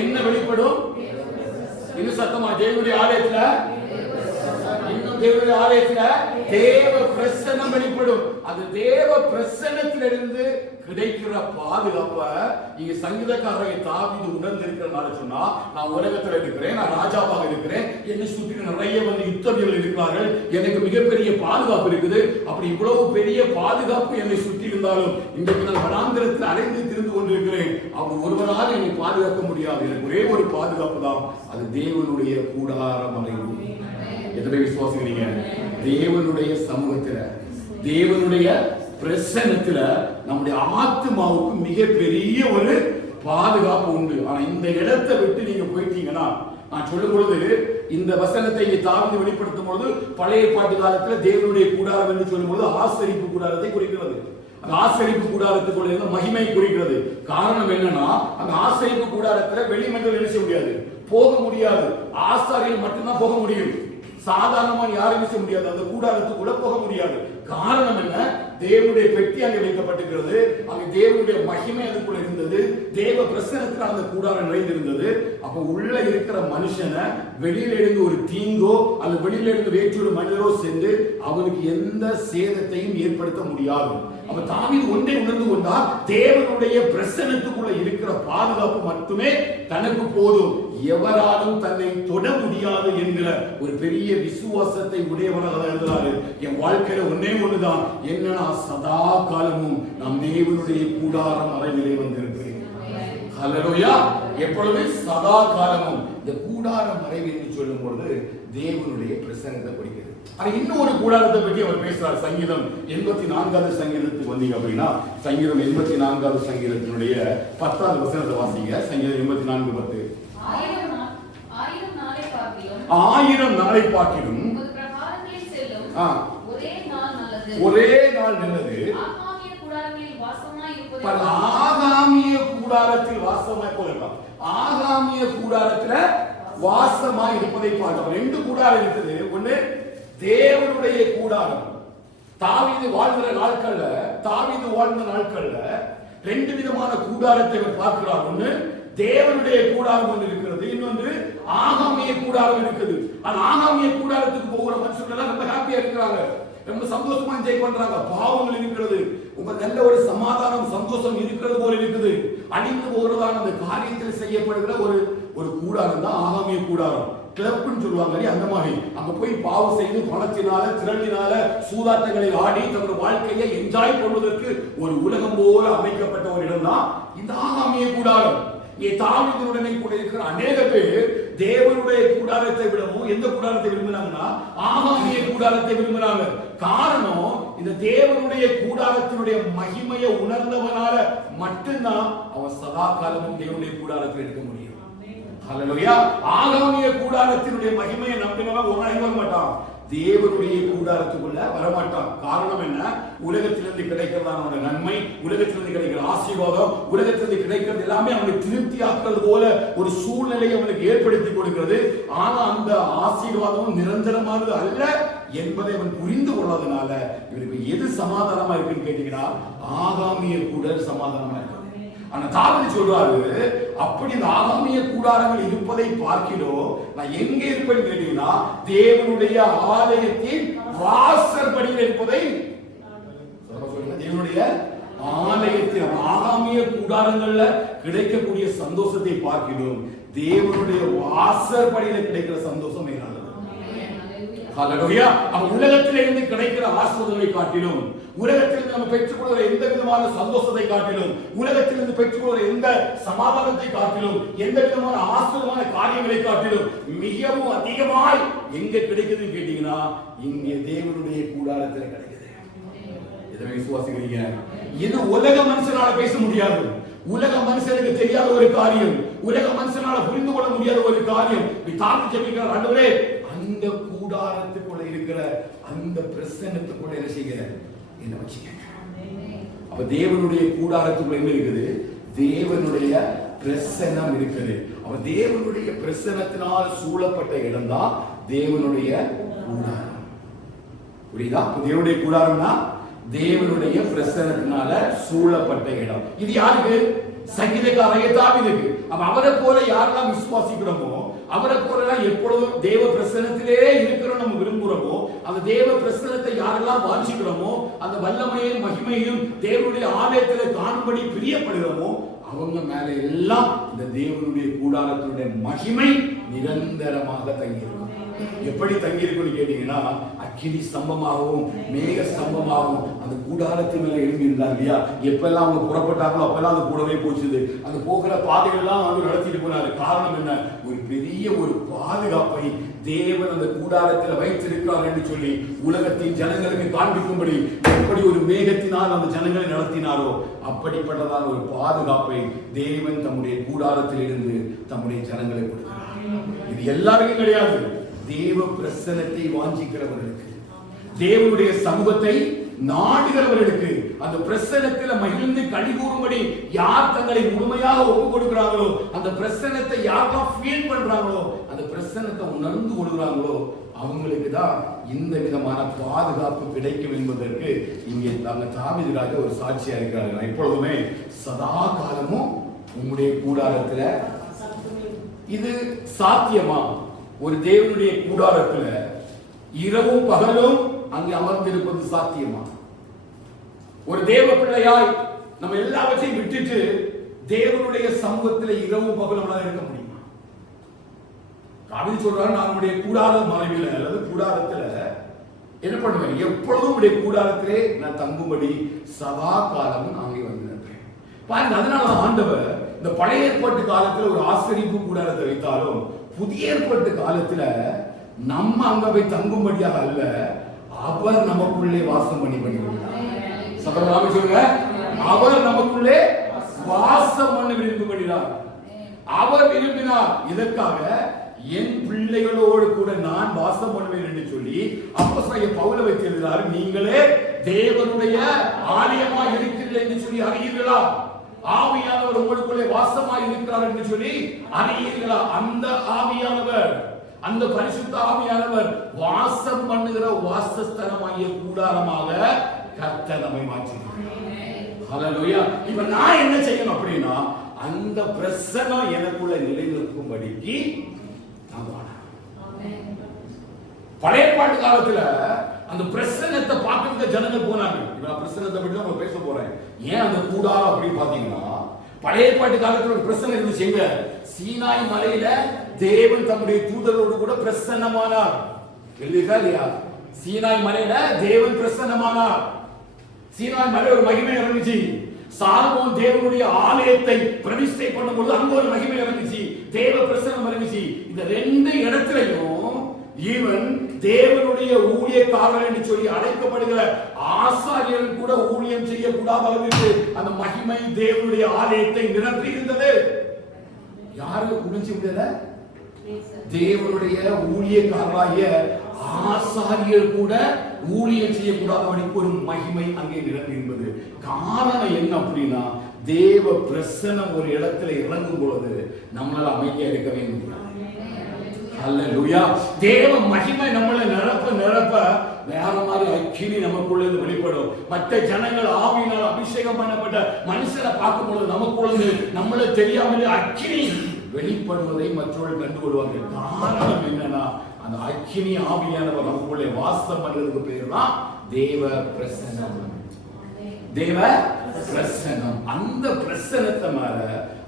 என்ன வெளிப்படும்? இன்னும் சத்தமா, தேவனுடைய ஆலயத்துல, இன்னும் தேவனுடைய ஆலயத்துல தேவ பிரசன்னம் வெளிப்படும். அது தேவ பிரசன்னத்திலிருந்து கிடைக்கிற பாதுகாப்ப இங்க சங்கீதக்காரரை தாவீது உணர்ந்திருக்கிறனால சொன்னா, நான் உலகத்துல இருக்கிறேன், நான் ராஜாவாக இருக்கிறேன், என்னை சுற்றி நிறைய யுத்த வீரர்கள் இருக்கிறார்கள், எனக்கு மிகப்பெரிய பாதுகாப்பு இருக்குது. அப்படி இவ்வளவு பெரிய பாதுகாப்பு என்னை சுற்றி இருந்தாலும் இன்றைக்கு நான் வனாந்திரத்தில் அலைந்து திரிந்து கொண்டிருக்கிறேன், அவர் ஒருவரால் என்னை பாதுகாக்க முடியாது. எனக்கு ஒரே ஒரு பாதுகாப்பு தான், அது தேவனுடைய கூடார மறைவு. எத்தனை விசுவாசிக்கிறீங்க? தேவனுடைய சமூகத்துல, தேவனுடைய பிரசன்னத்துல நம்முடைய ஆத்மாவுக்கு மிகப்பெரிய ஒரு பாதுகாப்பு உண்டு. ஆனா இந்த இடத்தை விட்டு நீங்க போயிட்டீங்கன்னா, நான் சொல்லும் பொழுது இந்த வசனத்தை தாவீது வெளிப்படுத்தும் பொழுது, பழைய பாட்டு காலத்துல தேவனுடைய கூடாரம் என்று சொல்லும் பொழுது ஆசரிப்பு கூடாரத்தை குறிக்கிறது. அந்த ஆசரிப்பு கூடாரத்துக்குள்ள மகிமை குறிக்கிறது. காரணம் என்னன்னா, அந்த ஆசரிப்பு கூடாரத்துல வெளிமக்கள் என்ன செய்ய முடியாது, போக முடியாது. ஆசாரியர்கள் மட்டும்தான் போக முடியும், சாதாரணமா யாரும் செய்ய முடியாது, அந்த கூடாரத்துக்குள்ள போக முடியாது. காரணம் என்ன? தேவனுடைய பெட்டி அங்கே வைக்கப்பட்டிருக்கிறது, அங்கே தேவனுடைய மகிமை அதுக்குள்ள இருந்தது, தேவ பிரசன்னத்தில் அந்த கூடாரம் நிறைந்திருந்தது. அப்ப உள்ள இருக்கிற மனுஷனை வெளியில இருந்து ஒரு தீங்கோ அல்லது வெளியில இருந்து வேற்றொரு மனிதரோ சென்று அவனுக்கு எந்த சேதத்தையும் ஏற்படுத்த முடியாது. அப்ப தாவீது ஒன்றை உணர்ந்து கொண்டார், சொல்றார், தேவனுடைய பிரசன்னத்துக்குள்ள இருக்கிற பாதுகாப்பு மட்டுமே தனக்கு போதும், எவராலும் தன்னை தொட முடியாது என்கிற ஒரு பெரிய விசுவாசத்தை உடையவராக இருந்தாரு. என் வாழ்க்கையில ஒன்னே ஒண்ணுதான், என்னன்னா சதா காலமும் நம் தேவனுடைய கூடாரம் அறையிலே வந்திருக்கிறேன். ஹல்லேலூயா. எப்பொழுது சதா காலமும் இந்த கூடார மறைவு என்று சொல்லும் பொழுது தேவனுடைய பிரசன்னத்தை குறிக்கிறது. ஆனா இன்னொரு கூடாரத்தை பற்றி அவர் பேசுறார். சங்கீதம் 84வது சங்கீதத்துக்கு வந்தீங்க அப்படின்னா, சங்கீதம் 84வது சங்கீதத்தினுடைய 10வது வசனத்தை வாசிங்க. சங்கீதம் 84:10. 1000 நாளை பார்க்கிலும் ஒரே நாள் நல்லது. ஆகாமிய கூடாரத்தில் வாசமாய் போகலாம். ஆகாமிய கூடாரத்துல வாசமாய் இருப்பதை பார்க்கலாம். 2 கூடாரம் இருக்குது. ஒண்ணு தேவனுடைய கூடாரம். தாவீது வாழ்ந்த நாட்கள்ல 2 விதமான கூடாரத்தை பார்க்கிறார். ஒண்ணு தேவனுடைய கூடாரம் ஒன்று இருக்கிறது, இன்னொன்று ஆகாமிய கூடாரம் இருக்குது. அந்த ஆகாமிய கூடாரத்துக்கு போகிற மனுஷங்க ரொம்ப ஹாப்பியா இருக்கிறாங்க, ரொம்ப சந்தோஷமா என்ஜாய் பண்றாங்க. பாவங்கள் இருக்கிறது, உங்க நல்ல ஒரு சமாதானம் சந்தோஷம் இருக்கிறது போல இருக்குது. அழிந்து போகிறதான அந்த காரியத்தில் செய்யப்படுகிற ஒரு கூடாரம் தான் ஆகாமிய கூடாரம். கிளப்னு சொல்லுவாங்க, அந்த மாதிரி அங்க போய் பாவம் செய்து பணத்தினால திரண்டினால சூதாட்டங்களை ஆடி தன்னுடைய வாழ்க்கையை என்ஜாய் பண்ணுவதற்கு ஒரு உலகம் போல அமைக்கப்பட்ட ஒரு இடம் தான் இந்த ஆகாமிய கூடாரம். தாவீதுடனே கூட இருக்கிற அநேக பேர் தேவனுடைய கூடாரத்தை விடவும் எந்த கூடாரத்தை விரும்பினாங்கன்னா ஆகாமிய கூடாரத்தை விரும்பினாங்க. காரணம், இந்த தேவனுடைய கூடாரத்தினுடைய மகிமையை உணர்ந்தவனால மட்டும்தான் அவன் சதா காலமும் தேவனுடைய கூடாரத்தில் இருக்க முடியும். ஹல்லேலூயா. ஆகாமிய கூடாரத்தினுடைய மகிமையை நம்பினவன் ஒரு நாள் வர மாட்டான், தேவனுடைய கூடாரத்துக்குள்ள வரமாட்டான். காரணம் என்ன? உலகத்திலிருந்து கிடைக்கிறதான நன்மை, உலகத்திலிருந்து கிடைக்கிற ஆசீர்வாதம், உலகத்திலிருந்து கிடைக்கிறது எல்லாமே அவனை திருப்தி ஆக்குறது போல ஒரு சூழ்நிலையை அவனுக்கு ஏற்படுத்தி கொடுக்கிறது. ஆனா அந்த ஆசீர்வாதம் நிரந்தரமானது அல்ல என்பதை அவன் புரிந்து கொள்ளாதனால இவருக்கு எது சமாதானமா இருக்குன்னு கேட்டீங்கன்னா ஆகாமிய கூடல் சமாதானமா இருக்கு. ஆனா தாவீது சொல்றாரு, அப்படி இந்த ஆகாமிய கூடாரங்கள் இருப்பதை பார்க்கிறோம், நான் எங்க இருப்பேன்னு கேட்டீங்கன்னா தேவனுடைய ஆலயத்தின் வாசற்படியில் இருப்பதை சொல்லுங்க. தேவனுடைய ஆலயத்தின் ஆகாமிய கூடாரங்கள்ல கிடைக்கக்கூடிய சந்தோஷத்தை பார்க்கிறோம், தேவனுடைய வாசற்படியில கிடைக்கிற சந்தோஷம் மேலானது. ஹல்லேலூயா. உலகத்திலிருந்து கிடைக்கிற ஆசீர்வாதத்தை காட்டிலும், உலகத்திலிருந்து நம்ம பெற்றுக்கொள்கிற எந்த விதமான சந்தோஷத்தை காட்டிலும், உலகத்திலிருந்து பெற்றுக்கொள்கிற எந்த சமாதானத்தை காட்டிலும், எந்த விதமான ஆசீர்வாதமான காரியங்களை காட்டிலும் மிகவும் அதிகமாய் எங்க கிடைக்குதுன்னு கேட்டீங்கன்னா இங்கே தேவனுடைய கூடாரத்தில் கிடைக்குது. இதை விசுவாசிக்கிறீங்க? இது உலக மனுஷனால பேச முடியாது, உலக மனுஷனுக்கு தெரியாத ஒரு காரியம், உலக மனுஷனால புரிந்து கொள்ள முடியாத ஒரு காரியம். தாவீது ஜெபிக்கிறார், ஆண்டவரே அந்த கூடாரத்துக்குள்ள இருக்கிற அந்த பிரசன்னத்துக்குள்ள என்ன செய்கிற என்ன வச்சுக்க. அப்ப தேவனுடைய கூடாரத்துக்குள்ள என்ன இருக்குது? தேவனுடைய பிரசன்னம் இருக்குது. அப்ப தேவனுடைய பிரசன்னத்தினால் சூழப்பட்ட இடம் தான் தேவனுடைய கூடாரம். புரியுதா? தேவனுடைய கூடாரம்னா தேவனுடைய பிரசன்னத்தினால சூழப்பட்ட இடம். இது யாருக்கு? சங்கீதக்காரன் தாவீதுக்கு. அப்ப அவரை போல யாரெல்லாம் விசுவாசிக்கிறோமோ, அவரை போல எப்பொழுதும் தேவ பிரசன்னத்திலே இருக்கிறோம் நம்ம விரும்புகிறோமோ, அந்த தேவ பிரசன்னத்தை யாரெல்லாம் வாஞ்சிக்கிறோமோ, அந்த வல்லமையும் மகிமையும் தேவனுடைய ஆலயத்தில் காணும்படி பிரியப்படுகிறோமோ, அவங்க மேல எல்லாம் இந்த தேவனுடைய கூடாரத்தினுடைய மகிமை நிரந்தரமாக தங்கியிருக்கும். எப்படி தங்கியிருக்குன்னு கேட்டீங்கன்னா அக்கினி ஸ்தம்பமாகவும் மேக ஸ்தம்பமாகவும் அந்த கூடாரத்தின் மேல எழுதி இருந்தாங்க இல்லையா? எப்பெல்லாம் அவங்க புறப்பட்டாங்களோ அப்பெல்லாம் அது கூடவே போச்சுது. அந்த போகிற பாதைகள்லாம் அவங்க நடத்திட்டு போனாரு. காரணம் என்ன? ஒரு பெரிய ஒரு பாதுகாப்பை தேவன் அந்த கூடாரத்தில் வைத்திருக்கிறார் என்று சொல்லி உலகத்தின் ஜனங்களுக்கு காண்பிக்கும்படி எப்படி ஒரு மேகத்தினால் அந்த ஜனங்களை நடத்தினாரோ அப்படிப்பட்டதான ஒரு பாதுகாப்பை தேவன் தம்முடைய கூடாரத்தில் இருந்து தம்முடைய ஜனங்களை கொடுக்கிறார். இது எல்லாருக்கும் கிடையாது, தேவ பிரசன்னத்தை வாஞ்சிக்கிறவர்களுக்கு, தேவனுடைய சமூகத்தை நாடுகிறவர்களுக்கு, அந்த பிரசன்னத்தில் மகிழ்ந்து கழிகூறும்படி யார் தங்களை முழுமையாக ஒப்பு கொடுக்கிறாங்களோ, அந்த பிரசன்னத்தை யாரெல்லாம் ஃபீல் பண்றாங்களோ, அந்த பிரசன்னத்தை உணர்ந்து கொள்கிறாங்களோ, அவங்களுக்கு தான் இந்த விதமான பாதுகாப்பு கிடைக்கும் என்பதற்கு இங்கே நாங்கள் தாவீது ராஜா ஒரு சாட்சியா இருக்கிறார்கள். எப்பொழுதுமே சதா காலமும் உங்களுடைய கூடாரத்துல இது சாத்தியமா? ஒரு தேவனுடைய கூடாரத்துல இரவும் பகலும் அங்கே அமர்ந்திருப்பது சாத்தியமா? ஒரு தேவ பிள்ளையாய் நம்ம எல்லாவற்றையும் விட்டுட்டு தேவனுடைய சமூகத்தில் இரவு பகல் நம்மளால இருக்க முடியுமா? தாவீது சொல்றாரு, நான் உடைய கூடார மறைவில் அல்லது கூடாரத்துல என்ன பண்ணுவேன், எப்பொழுதும் உடைய கூடாரத்திலே நான் தங்கும்படி சதா காலமும் அங்கே வந்து நிற்பேன். பாருங்க, அதனால ஆண்டவர் இந்த பழைய ஏற்பாட்டு காலத்துல ஒரு ஆசரிப்பு கூடாரத்தை வைத்தாலும் புதிய ஏற்பாட்டு காலத்துல நம்ம அங்க போய் தங்கும்படியாக அல்ல, அவர் நமக்குள்ளே வாசம் பண்ணி சதவராம சொல்லுங்க, அவர் நமக்குள்ளே வாசம் பண்ண விரும்புகிறார். அவர் விரும்பினார். இதற்காக என் பிள்ளைகளோடு கூட நான் வாசம் பண்ணுவேன் என்று சொல்லி அப்போஸ்தலனாகிய பவுல் வைத்திருக்கிறார். நீங்களே தேவனுடைய ஆலயமாய் இருக்கிறீர்கள் என்று சொல்லி அறியீர்களா? ஆவியானவர் உங்களுக்குள்ளே வாசமாய் இருக்கிறார் என்று சொல்லி அறியீர்களா? அந்த ஆவியானவர், அந்த பரிசுத்த ஆவியானவர் வாசம் பண்ணுகிற வாசஸ்தலமாகிய கூடாரமாக கர்த்தர் நம்மை மாற்றினார். ஹல்லேலூயா. இப்ப நான் என்ன செய்யணும் அப்படின்னா, அந்த பிரசன்னம் எனக்குள்ள நிலைநிற்கும்படிக்கு நான் வாழணும். பழைய பாட்டு காலத்துல அந்த பிரசன்னத்தை பார்க்கறதுக்கு ஜனங்கள் போனாங்க. இப்ப பிரசன்னத்தை பற்றி நம்ம பேச போறேன். ஏன் அந்த கூடாரம் அப்படின்னு பாத்தீங்கன்னா, பழைய பாட்டு காலத்துல ஒரு பிரசன்னம் இருந்துச்சு. எங்க? சீனாய் மலையில தேவன் தம்முடைய தூதரோடு கூட பிரசன்னமானார். எழுதிருக்கா இல்லையா? சீனாய் மலையில தேவன் பிரசன்னமானார். சீனாய் மலை ஒரு மகிமை இருந்துச்சு. சாலமோன் தேவனுடைய ஆலயத்தை பிரதிஷ்டை பண்ணும்போது அங்க ஒரு மகிமை இருந்துச்சு, தேவ பிரசன்னம் இருந்துச்சு. இந்த ரெண்டு இடத்திலையும் ஈவன் தேவனுடைய ஊழியக்காரர்கள் என்று சொல்லி அழைக்கப்படுகிற ஆசாரியர்கள் கூட ஊழியம் செய்யக்கூடாத அளவுக்கு அந்த மகிமை தேவனுடைய ஆலயத்தை நிரப்பி இருந்தது. யாரு குடிச்சு விடல? தேவனுடைய ஊழியக்காரராகிய ஆசாரியர் கூட ஊழியம் செய்யக்கூடாதபடிக்கு ஒரு மகிமை அங்கே நிரம்பி இருந்தது. காரணம் என்ன அப்படின்னா, தேவ பிரசன்னம் ஒரு இடத்துல இறங்கும் பொழுது நம்மளால அமைதியா இருக்கவே முடியாது. அல்லேலூயா. தேவ மகிமை நம்மளை நிரப்ப நிரப்ப வேற மாதிரி அக்கினி நமக்குள்ள இருந்து வெளிப்படும். மற்ற ஜனங்கள் ஆவியினால் அபிஷேகம் பண்ணப்பட்ட மனுஷனை பார்க்கும் பொழுது நமக்குள்ள நம்மள தெரியாமலே அக்கினி வெளிப்படுவதை மற்றவர்கள் கண்டுகொள்வார்கள். காரணம் என்னன்னா, அந்த அக்கினி ஆவியானவர் நமக்குள்ளே வாசம் பண்றதுக்கு பேர் தான் தேவ பிரசன்னம். தேவ பிரசன்னம். அந்த பிரசன்னத்தை மேல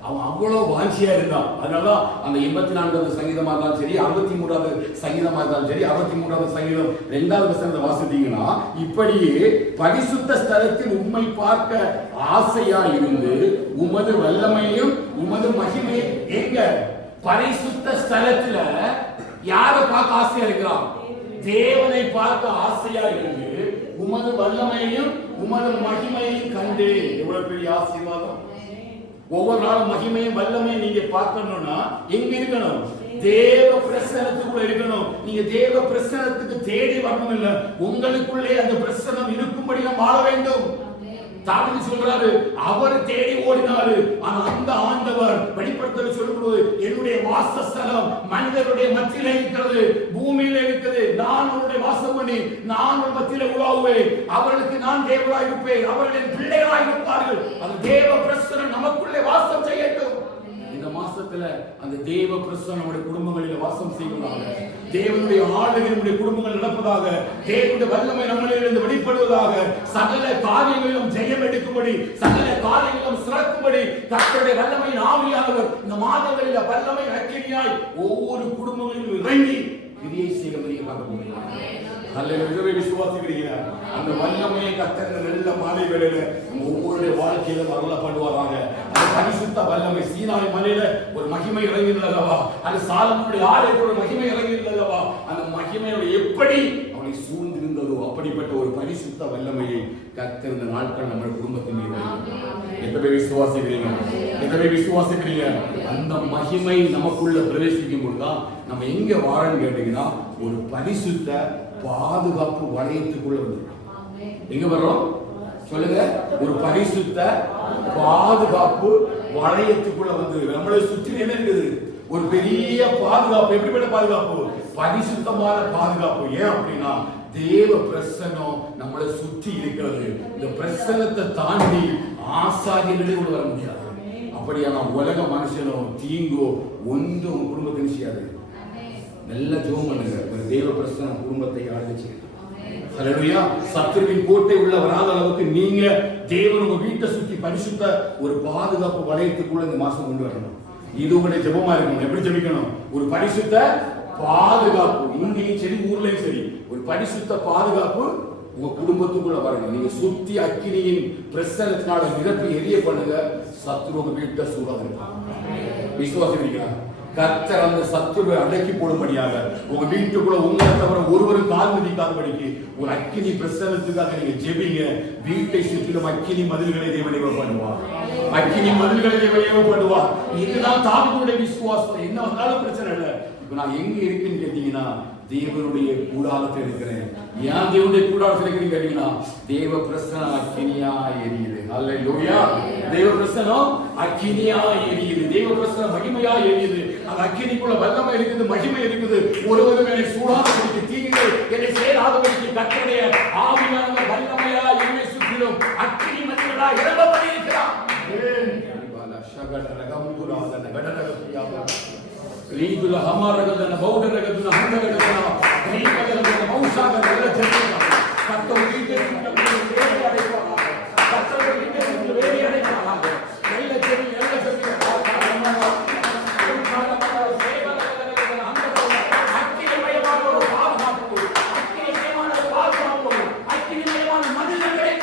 அவன் அவ்வளவு வாஞ்சியா இருந்தான். அதனாலதான் அந்த 84வது சங்கீதமா இருந்தாலும் சரி, 63வது சங்கீதமா இருந்தாலும் சரி, 63வது சங்கீதம் 2வது வசனத்தை வாசித்தீங்கன்னா, இப்படியே பரிசுத்த ஸ்தலத்தில் உம்மை பார்க்க ஆசையா இருந்து உமது வல்லமையும் உமது மகிமையும் எங்க? பரிசுத்த ஸ்தலத்துல யார பார்க்க ஆசையா இருக்கிறான்? தேவனை பார்க்க ஆசையா இருந்து உமது வல்லமையும் உமது மகிமையும் கண்டு. எவ்வளவு பெரிய ஆசீர்வாதம்! ஒவ்வொரு நாளும் மகிமையும் வல்லமையும் நீங்க பார்க்கணும்னா எங்க இருக்கணும்? தேவ பிரசன்னத்துக்குள்ள இருக்கணும். நீங்க தேவ பிரசன்னத்துக்கு தேடி வரணும் இல்ல, உங்களுக்குள்ளே அந்த பிரசன்னம் இருக்கும்படி நாம் வாழ வேண்டும். தாவீது சொல்றாரு, அவர் தேடி ஓடினாரு. ஆனா அந்த ஆண்டவர் வெளிப்படுத்தல சொல்லும்போது, என்னுடைய வாசஸ்தலம் மனிதருடைய மத்தியிலே இருக்கிறது, பூமியிலே இருக்கிறது. நான் அவருடைய வாசம் பண்ணி நான் ஒரு மத்தியிலே உலாவுவேன். அவர்களுக்கு நான் தேவனாய் இருப்பேன், அவர்களின் பிள்ளைகளாய் இருப்பார்கள். அந்த தேவ பிரசன்னம் நமக்குள்ளே வாசம் செய்யட்டும். இந்த மாசத்துல அந்த தேவ பிரசன்னம் நம்முடைய குடும்பங்களில் வாசம் செய்வதாக, தேவனுடைய ஆளுகை நம்முடைய குடும்பங்கள் நடப்பதாக, தேவனுடைய வல்லமை நம்மளிலிருந்து வெளிப்படுவதாக, சகல காரியங்களிலும் ஜெயம் எடுக்கும்படி, சகல காரியங்களிலும் சிறக்கும்படி கர்த்தருடைய வல்லமையின் ஆவியானவர் இந்த மாதங்களில் வல்லமை அக்கினியாய் ஒவ்வொரு குடும்பங்களிலும் இறங்கி கிரியை செய்ய முடியும். அல்லேலூயா. விசுவாசிக்கிறீங்க? அந்த வல்லமையை கர்த்தர் நல்ல மாலை வேளையில ஒவ்வொரு வாழ்க்கையில அருளப்படுவாராக. அந்த பரிசுத்த வல்லமை சீனாய் மலையில ஒரு மகிமை இறங்கினதல்லவா, அது சாலமோனுடைய ஆலயத்தோட மகிமை இறங்கினதல்லவா, அந்த மகிமையோட எப்படி அவனை சூழ்ந்திருந்ததோ அப்படிப்பட்ட ஒரு பரிசுத்த வல்லமையை கர்த்தர் இந்த நாட்கள் நம்ம குடும்பத்தின் மீது. எத்தனை விசுவாசிக்கிறீங்க? எத்தனை விசுவாசிக்கிறீங்க? அந்த மகிமை நமக்குள்ள பிரவேசிக்கும் பொழுதுதான் நம்ம எங்க வாழன்னு கேட்டீங்கன்னா, ஒரு பரிசுத்த பாதுகாப்பு வளையத்துக்குள்ள வந்துடும். எங்க வர்றோம் சொல்லுங்க? ஒரு பரிசுத்த பாதுகாப்பு வளையத்துக்குள்ள வந்து நம்மளை சுற்றி என்ன இருக்குது? ஒரு பெரிய பாதுகாப்பு. எப்படிப்பட்ட பாதுகாப்பு? பரிசுத்தமான பாதுகாப்பு. ஏன் அப்படின்னா, தேவ பிரசன்னம் நம்மளை சுற்றி இருக்கிறது. இந்த பிரசன்னத்தை தாண்டி ஆசாரியர்களே உள்ள வர முடியாது. அப்படியான உலக மனுஷனோ தீங்கோ ஒன்றும் குடும்பத்தின் செய்யாது. நல்ல ஜெபம் பண்ணுங்க. ஒரு தேவ பிரசன்னம் குடும்பத்தை ஆளுகை செய்யும். ஹல்லேலூயா. சத்துருவின் கோட்டை உள்ள வராத அளவுக்கு நீங்க தேவன் உங்க வீட்டை சுத்தி பரிசுத்த ஒரு பாதுகாப்பு வளையத்துக்குள்ள இந்த மாசம் கொண்டு வரணும். இது உங்களுடைய ஜெபமா இருக்கணும். எப்படி ஜெபிக்கணும்? ஒரு பரிசுத்த பாதுகாப்பு, இங்கேயும் சரி ஊர்லயும் சரி, ஒரு பரிசுத்த பாதுகாப்பு உங்க குடும்பத்துக்குள்ள வரங்க. நீங்க சுத்தி அக்கினியின் பிரசன்னத்தினால நிரப்பி எரிய பண்ணுங்க. சத்துரு உங்க வீட்டை சூடாக இருப்பாங்க. விசுவாசிக்கிறீங்களா? கர்த்தர் அந்த சத்துருவை அடக்கி போடும்படியாக உங்க வீட்டுக்குள்ள உங்களை தவிர ஒருவரும் கால் மிதிக்காதபடிக்கு ஒரு அக்கினி பிரசன்னத்துக்காக நீங்க ஜெபிங்க. வீட்டை சுற்றிலும் அக்கினி மதில்களை தேவன் பண்ணுவார். அக்கினி மதில்களை தேவன் பண்ணுவார். இதுதான் தாவீதுடைய விசுவாசம். என்ன வந்தாலும் பிரச்சனை இல்லை. இப்ப நான் எங்க இருக்கேன்னு கேட்டீங்கன்னா தேவனுடைய கூடாரத்தில் இருக்கிறேன். ஏன் தேவனுடைய கூடாரத்தில் இருக்கிறீங்க கேட்டீங்கன்னா தேவ பிரசன்னம் அக்கினியா எரியுது. அல்லேலூயா. தேவ பிரசன்னம் அக்கினியா எரியுது. தேவ பிரசன்னம் மகிமையா எரியுது. அந்த அக்கினிக்குள்ள வல்லமை இருக்குது, மகிமை இருக்குது. ஒருவரும் என்னை சூடாதபடிக்கு, தீங்கு என்னை சேராதபடிக்கு கர்த்தருடைய ஆவியானவர் வல்லமையா என்னை சுற்றிலும் அக்கினி மதிலா இறங்க பண்ணியிருக்கிறார். रीगुला हमारा गदन बौडर गदन हंदर गदन रीगुला गदन मौसागर गदन चलता कत्तो वीटे सुंदर वेरी अरे को कत्तो वीटे सुंदर वेरी अरे को ಎಲ್ಲ ಚರಿ खाना सेवा गदन हंदर अक्किनि मयमानो पाप अक्किनि मयमानो पाप अक्किनि मयमानो मदिलगळे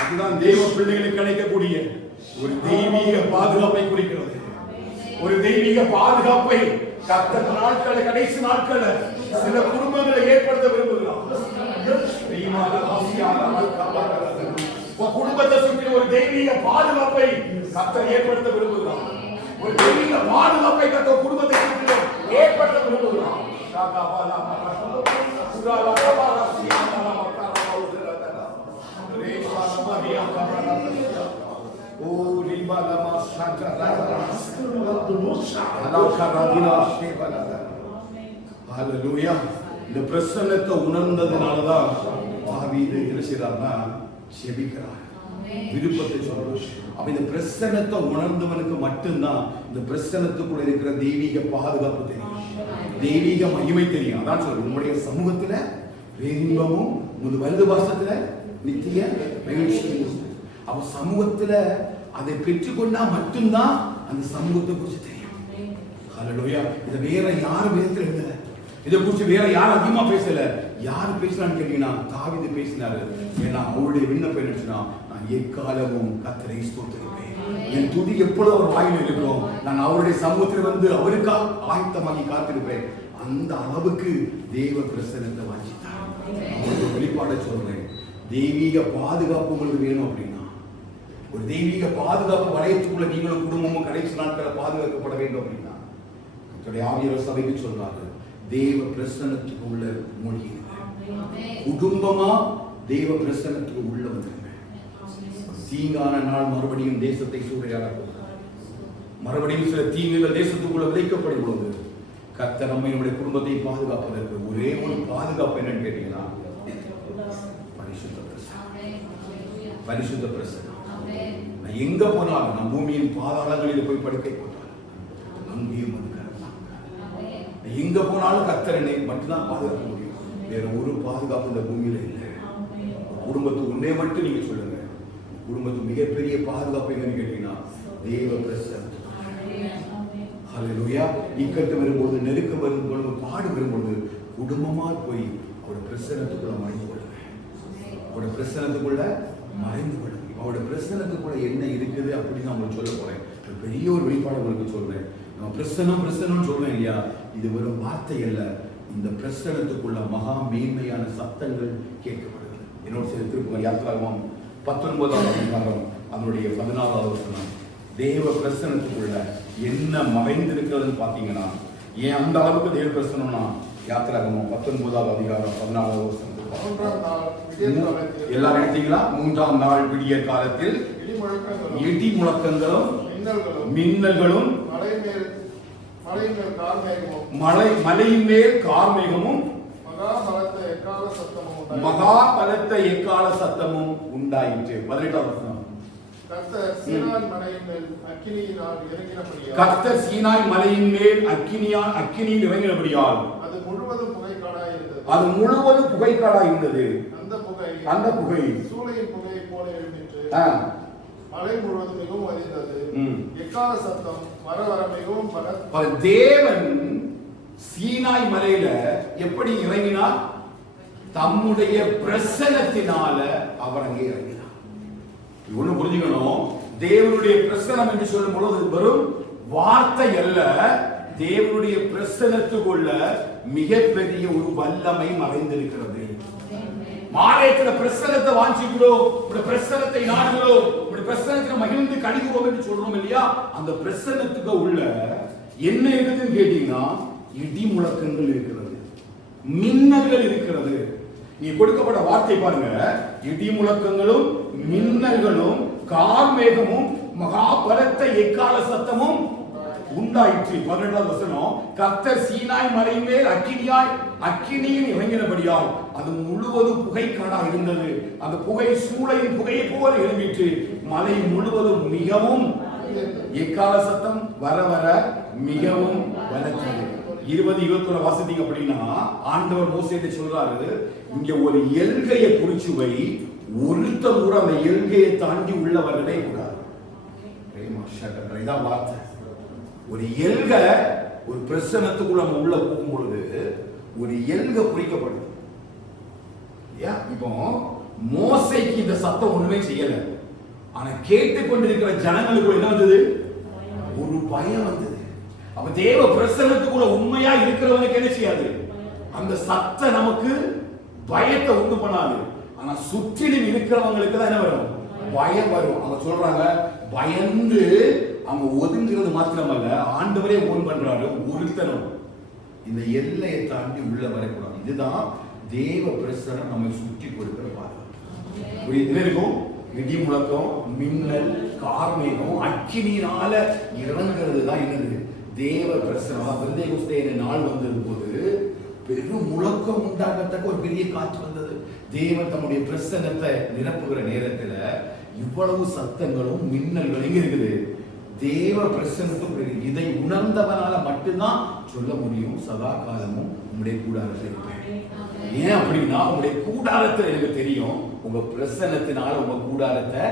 அதுதான் தேவ பிள்ளைகளுக்கு கிடைக்கக்கூடிய ஒரு தெய்வீக பாதுகாப்பை குறிக்கிறது. ஒரு தெய்வீக பாதுகாப்பை கர்த்தர் நாட்கள கடைசி நாட்கள சில குடும்பங்களை ஏற்படுத்த விரும்புகிறார். குடும்பத்தை சுற்றி ஒரு தெய்வீக பாதுகாப்பை கர்த்தர் ஏற்படுத்த விரும்புகிறார். ஒரு தெய்வீக பாதுகாப்பை கர்த்தர் குடும்பத்தை சுற்றி ஏற்படுத்த விரும்புகிறார். இந்த பிரசன்னத்தை உணர்ந்ததுனாலதான் தாவீது என்ன செய்றார்னா ஜெபிக்கிறார், விருப்பத்தை சொல்றார். அப்ப இந்த பிரசன்னத்தை உணர்ந்தவனுக்கு மட்டும்தான் இந்த பிரசன்னத்துக்குள்ள இருக்கிற தெய்வீக பாதுகாப்பு தெரியும், தெய்வீக மகிமை தெரியும். அதான் சொல்றேன், உங்களுடைய சமூகத்துல இன்பமும் உங்க வலது பாசத்துல நித்திய மகிழ்ச்சியும். அப்ப சமூகத்துல அதை பெற்றுக்கொண்டா மட்டும்தான் அந்த சமூகத்தை குறிச்சு தெரியும். ஹல்லேலூயா. இதை வேற யாரும் வேதத்துல எழுதல, இதை குறிச்சு வேற யாரும் அதிகமா பேசல. யாரு பேசினான்னு கேட்டீங்கன்னா தாவீது பேசினாரு. ஏன்னா அவருடைய விண்ணப்பம் என்னச்சுன்னா, நான் எக்காலமும் கர்த்தரை ஸ்தோத்திரிப்பேன், என் துதி எப்பொழுது அவர் வாயில் இருக்கும், நான் அவருடைய சமூகத்தில் வந்து அவருக்காக ஆயத்தமாகி காத்திருப்பேன். அந்த அளவுக்கு தேவ பிரசன்னத்தை வாஞ்சித்தார். அவருக்கு வெளிப்பாட சொல்றேன், தெய்வீக பாதுகாப்பு உங்களுக்கு வேணும் அப்படின்னா, ஒரு தெய்வீக பாதுகாப்பு வளையத்துக்குள்ள நீங்களும் குடும்பமும் கடைசி நாட்களை பாதுகாக்கப்பட வேண்டும் அப்படின்னா, ஆவியானவர் சபைக்கு சொல்றாரு, தேவ பிரசன்னத்துக்கு உள்ள மூழ்கி குடும்பமா தேவ பிரசன்னத்துக்கு உள்ள வந்துருங்க. தீங்கான நாள் மறுபடியும் தேசத்தை சூறையாட மறுபடியும் சில தீங்குகள் தேசத்துக்குள்ள விதைக்கப்படும் பொழுது கர்த்தர் நம்மை நம்முடைய குடும்பத்தை பாதுகாப்பதற்கு ஒரே ஒரு பாதுகாப்பு என்னன்னு கேட்டீங்கன்னா பரிசுத்த பிரசன்னம். பரிசுத்த பிரசன்னம். நான் எங்க போனாலும், நான் பூமியின் பாதாளங்களில் போய் படுக்கை போட்டாலும் அங்கேயும் வந்து எங்க போனாலும் கர்த்தர் என்னை மட்டும்தான் பாதுகாக்க முடியும். வேற ஒரு பாதுகாப்பு இந்த பூமியில இல்லை. குடும்பத்துக்கு உன்னே மட்டும் நீங்க சொல்லுங்க, குடும்பத்துக்கு மிகப்பெரிய பாதுகாப்பு என்னன்னு கேட்டீங்கன்னா தேவ பிரசன்னம். ஹல்லேலூயா. இக்கட்டு வரும்போது, நெருக்கம் வரும்போது, பாடு வரும்போது குடும்பமா போய் அவருடைய பிரசன்னத்துக்குள்ள மறைந்து கொள்ளுவேன். அவருடைய பிரசன்னத்துக்குள்ள மறைந்து கொள்ளுவேன். அவருடைய பிரசன்னத்துக்குள்ள என்ன இருக்குது அப்படின்னு நான் உங்களுக்கு சொல்ல போறேன். ஒரு பெரிய ஒரு வெளிப்பாடு உங்களுக்கு சொல்றேன். நம்ம பிரசன்னம் சொல்றேன் இல்லையா, இது வெறும் வார்த்தை அல்ல. இந்த பிரசன்னத்துக்குள்ள மகா மேன்மையான சத்தங்கள் கேட்கப்படுகிறது. என்னோட சேர்த்து திருப்பதி யாத்திராகமம் 19ஆம் அதிகாரம் அதனுடைய 14வது வசனம். தேவ பிரசன்னத்துக்குள்ள என்ன மறைந்திருக்கிறதுன்னு பாத்தீங்கன்னா, ஏன் அந்த அளவுக்கு தேவ பிரசன்னம்னா யாத்திராகமம் 19ஆவது அதிகாரம் 14வது வசனம். எல்லாரும் எடுத்தீங்களா? 3ஆம் நாள் விடிய காலத்தில் இடி முழக்கங்களும் மின்னல்களும் மலையின் மேல் கார்மேகமும் மகா பலத்த எக்கால சத்தமும் உண்டாயிற்று. 18ஆம் வசனம். கர்த்தர் சீனாய் மலையின் மேல் அக்கினியில் இறங்கினபடியால் அது முழுவதும் புகைக்காடாய் இருந்தது. அந்த புகை சூளையின் புகையை போல எழும்பிற்று. மலை முழுவதும் மிகவும் அதிர்ந்தது. எக்கால சத்தம் வர வர மிகவும் பல. தேவன் சீனாய் மலையில எப்படி இறங்கினார்? தம்முடைய பிரசன்னத்தினால அவர் அங்கே இறங்கினார். ஒண்ணு புரிஞ்சுக்கணும், தேவனுடைய பிரசன்னம் என்று சொல்லும் பொழுது வெறும் வார்த்தை அல்ல. தேவனுடைய பிரசன்னத்துக்குள்ள மிகப்பெரிய ஒரு வல்லமை மறைந்திருக்கிறது. மாலயத்துல பிரசன்னத்தை வாஞ்சிக்கிறோம், பிரசன்னத்தை நாடுகிறோம், பிரசன்னத்தை மகிழ்ந்து கழிக்கிறோம் என்று சொல்றோம் இல்லையா, அந்த பிரசன்னத்துக்கு உள்ள என்ன இருக்குதுன்னு கேட்டீங்கன்னா இடி முழக்கங்கள் இருக்கிறது, மின்னல்கள் இருக்கிறது. நீ கொடுக்கப்பட்ட வார்த்தை பாருங்க, இடி முழக்கங்களும் மின்னல்களும் கார்மேகமும் மகா பலத்த எக்கால சத்தமும் உண்டாயிற்று. 18வது வசனம். கர்த்தர் சீனாய் மலையின் மேல் அக்கினியில் இறங்கினபடியால் அது முழுவதும் புகைக்காடாக இருந்தது. அந்த புகை சூளையின் புகையை போல எழும்பிற்று. மலை முழுவதும் மிகவும் எக்கால சத்தம் வர வர மிகவும் பலத்தது. 20-21 வாசித்தீங்க அப்படின்னா ஆண்டவர் மோசேட்ட சொல்றாரு, இங்க ஒரு எல்கையை குறிச்சு வை, ஒருத்தர் கூட அந்த எல்கையை தாண்டி உள்ள வரவே கூடாது. இதான் வார்த்தை. ஒரு எல்க ஒரு பிரசன்னத்துக்குள்ள நம்ம உள்ள போகும் பொழுது ஒரு எல்க குறிக்கப்படுது. இப்போ மோசேக்கு இந்த சத்தம் ஒண்ணுமே செய்யல, ஆனா கேட்டுக்கொண்டிருக்கிற ஜனங்களுக்கு என்ன வந்தது? ஒரு பயம் வந்தது. அப்ப தேவ பிரசன்னத்துக்குள்ள உண்மையா இருக்கிறவனுக்கு என்ன செய்யாது? அந்த சத்தம் நமக்கு பயத்தை உண்டு பண்ணாது. ஆனா சுற்றிலும் இருக்கிறவங்களுக்கு தான் என்ன வரும்? பயம் வரும். அவங்க சொல்றாங்க, பயந்து அவங்க ஒதுங்கிறது மாத்திரமல்ல, ஆண்டவரே ஓன் பண்றாரு, ஒருத்தரும் இந்த எல்லையை தாண்டி உள்ள வரக்கூடாது. இதுதான் தேவ பிரசன்னம் நம்மை சுற்றி கொடுக்கிற பாதுகாப்பு. இதுல இருக்கும் இடி முழக்கம், மின்னல், கார்மேகம், அக்கினியினால இறங்குறது தான் என்னது? தேவ பிரசன்னம். பெந்தேகோஸ்தே நாள் வந்தது போது பெரும் முழக்கம் உண்டாகத்தக்க ஒரு பெரிய காற்று வந்தது. தேவன் தம்முடைய பிரசன்னத்தை நிரப்புகிற நேரத்துல இவ்வளவு சத்தங்களும் மின்னல்களும் எங்க இருக்குது? தேவ பிரசன்னத்துக்கு. இதை உணர்ந்தவனால மட்டும்தான் சொல்ல முடியும், சதா காலமும் உங்களுடைய கூடாரத்தில் இருப்பேன். ஏன் அப்படின்னா, உங்களுடைய கூடாரத்தில் எனக்கு தெரியும், உங்க பிரசன்னத்தினால உங்க கூடாரத்தை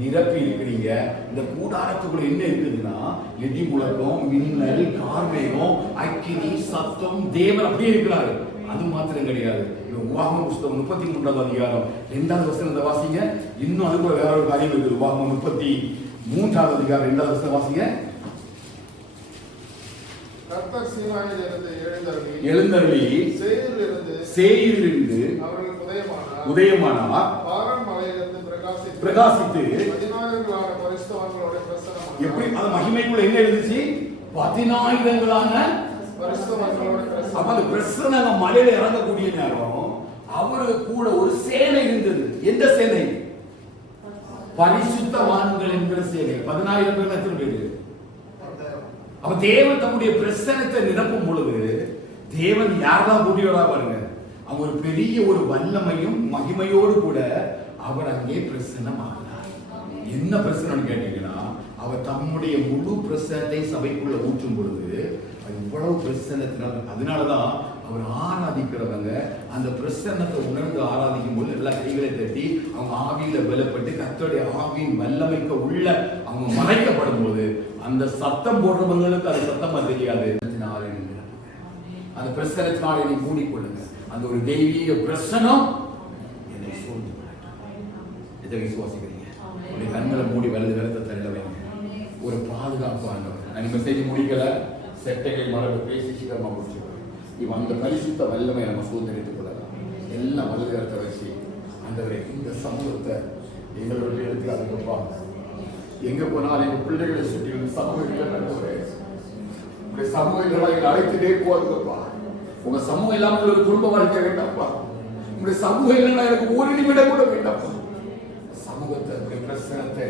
நிரப்பி இருக்கிறீங்க. இந்த கூடாரத்துக்குள்ள என்ன இருக்குதுன்னா இடி முழக்கம், மின்னல், கார்மேகம், அக்கினி, சத்தம். தேவன் அப்படியே இருக்கிறாரு. அது மாத்திரம் கிடையாது. உபாகம புஸ்தகம் 33ஆவது அதிகாரம் 2வது வசனத்தை வாசிங்க. இன்னும் அதுக்குள்ள வேற ஒரு காரியம் இருக்குது. உபாகமம் 33ஆவது அதிகாரம் 2வது வசனம் வாசிங்க. கர்த்தர் சீனாயிலிருந்து எழுந்தருளி சேயீரிலிருந்து உதயமானார். பிரகாசித்து எப்படி அந்த மகிமைக்குள்ள என்ன இருந்துச்சு? 10,000 அப்ப அந்த பிரசன்னம் மலையில இறங்கக்கூடிய நேரம் அவரு கூட ஒரு சேனை இருந்தது. எந்த சேனை? பரிசுத்தவான்கள் என்கிற சேனை. 10,000 பேர் எத்தனை பேரு? அப்ப தேவன் தம்முடைய பிரசன்னத்தை நிரப்பும் பொழுது தேவன் யாரெல்லாம் கூட்டியோடா பாருங்க, அவங்க ஒரு பெரிய ஒரு வல்லமையும் மகிமையோடு கூட அவர் அங்கே பிரசன்னமாகிறார். என்ன பிரசனம் கேட்டீங்கன்னா, அவர் தம்முடைய முழு பிரசன்னத்தை சபைக்குள்ள ஊற்றும் பொழுது அது இவ்வளவு பிரசன்னத்தினால, அதனாலதான் அவர் ஆராதிக்கிறவங்க அந்த பிரசன்னத்தை உணர்ந்து ஆராதிக்கும் போது எல்லா கைகளை தட்டி அவங்க ஆவியில பலப்பட்டு கர்த்தருடைய ஆவியின் வல்லமைக்க உள்ள அவங்க மறைக்கப்படும் போது அந்த சத்தம் போடுறவங்களுக்கு அது சத்தமா தெரியாது. அந்த பிரசனத்தினால என்னை மூடிக்கொள்ளுங்க. அந்த ஒரு தெய்வீக பிரசனம் என்னை சூழ்ந்து இதை விசுவாசிக்கிறீங்க. உடைய கண்களை மூடி வலது கருத்தை தள்ள வைங்க. ஒரு பாதுகாப்பு ஆண்டவர். நான் மெசேஜ் முடிக்கல, செட்டைகள் மரபு பேசி சீக்கிரமா முடிச்சுக்கிறேன். இவன் அந்த பரிசுத்த வல்லமை நம்ம சுதந்திரித்துக் கொள்ளலாம். எல்லாம் வலது கருத்தை வச்சு ஆண்டவரே இந்த சமூகத்தை எங்களுடைய இடத்துக்கு அதுக்கப்பா எங்க போனாலும் எங்க பிள்ளைகளை சுற்றி சமூகங்கள் நடத்துவரே உங்களுடைய சமூகங்களை அழைத்துட்டே போதுப்பா. உங்க சமூகம் இல்லாம ஒரு குடும்ப வாழ்க்கை வேண்டாம்ப்பா. உங்களுடைய சமூகம் இல்லைன்னா எனக்கு ஒரு நிமிடம் கூட வேண்டாம்ப்பா. சமூகத்தை பிரச்சனத்தை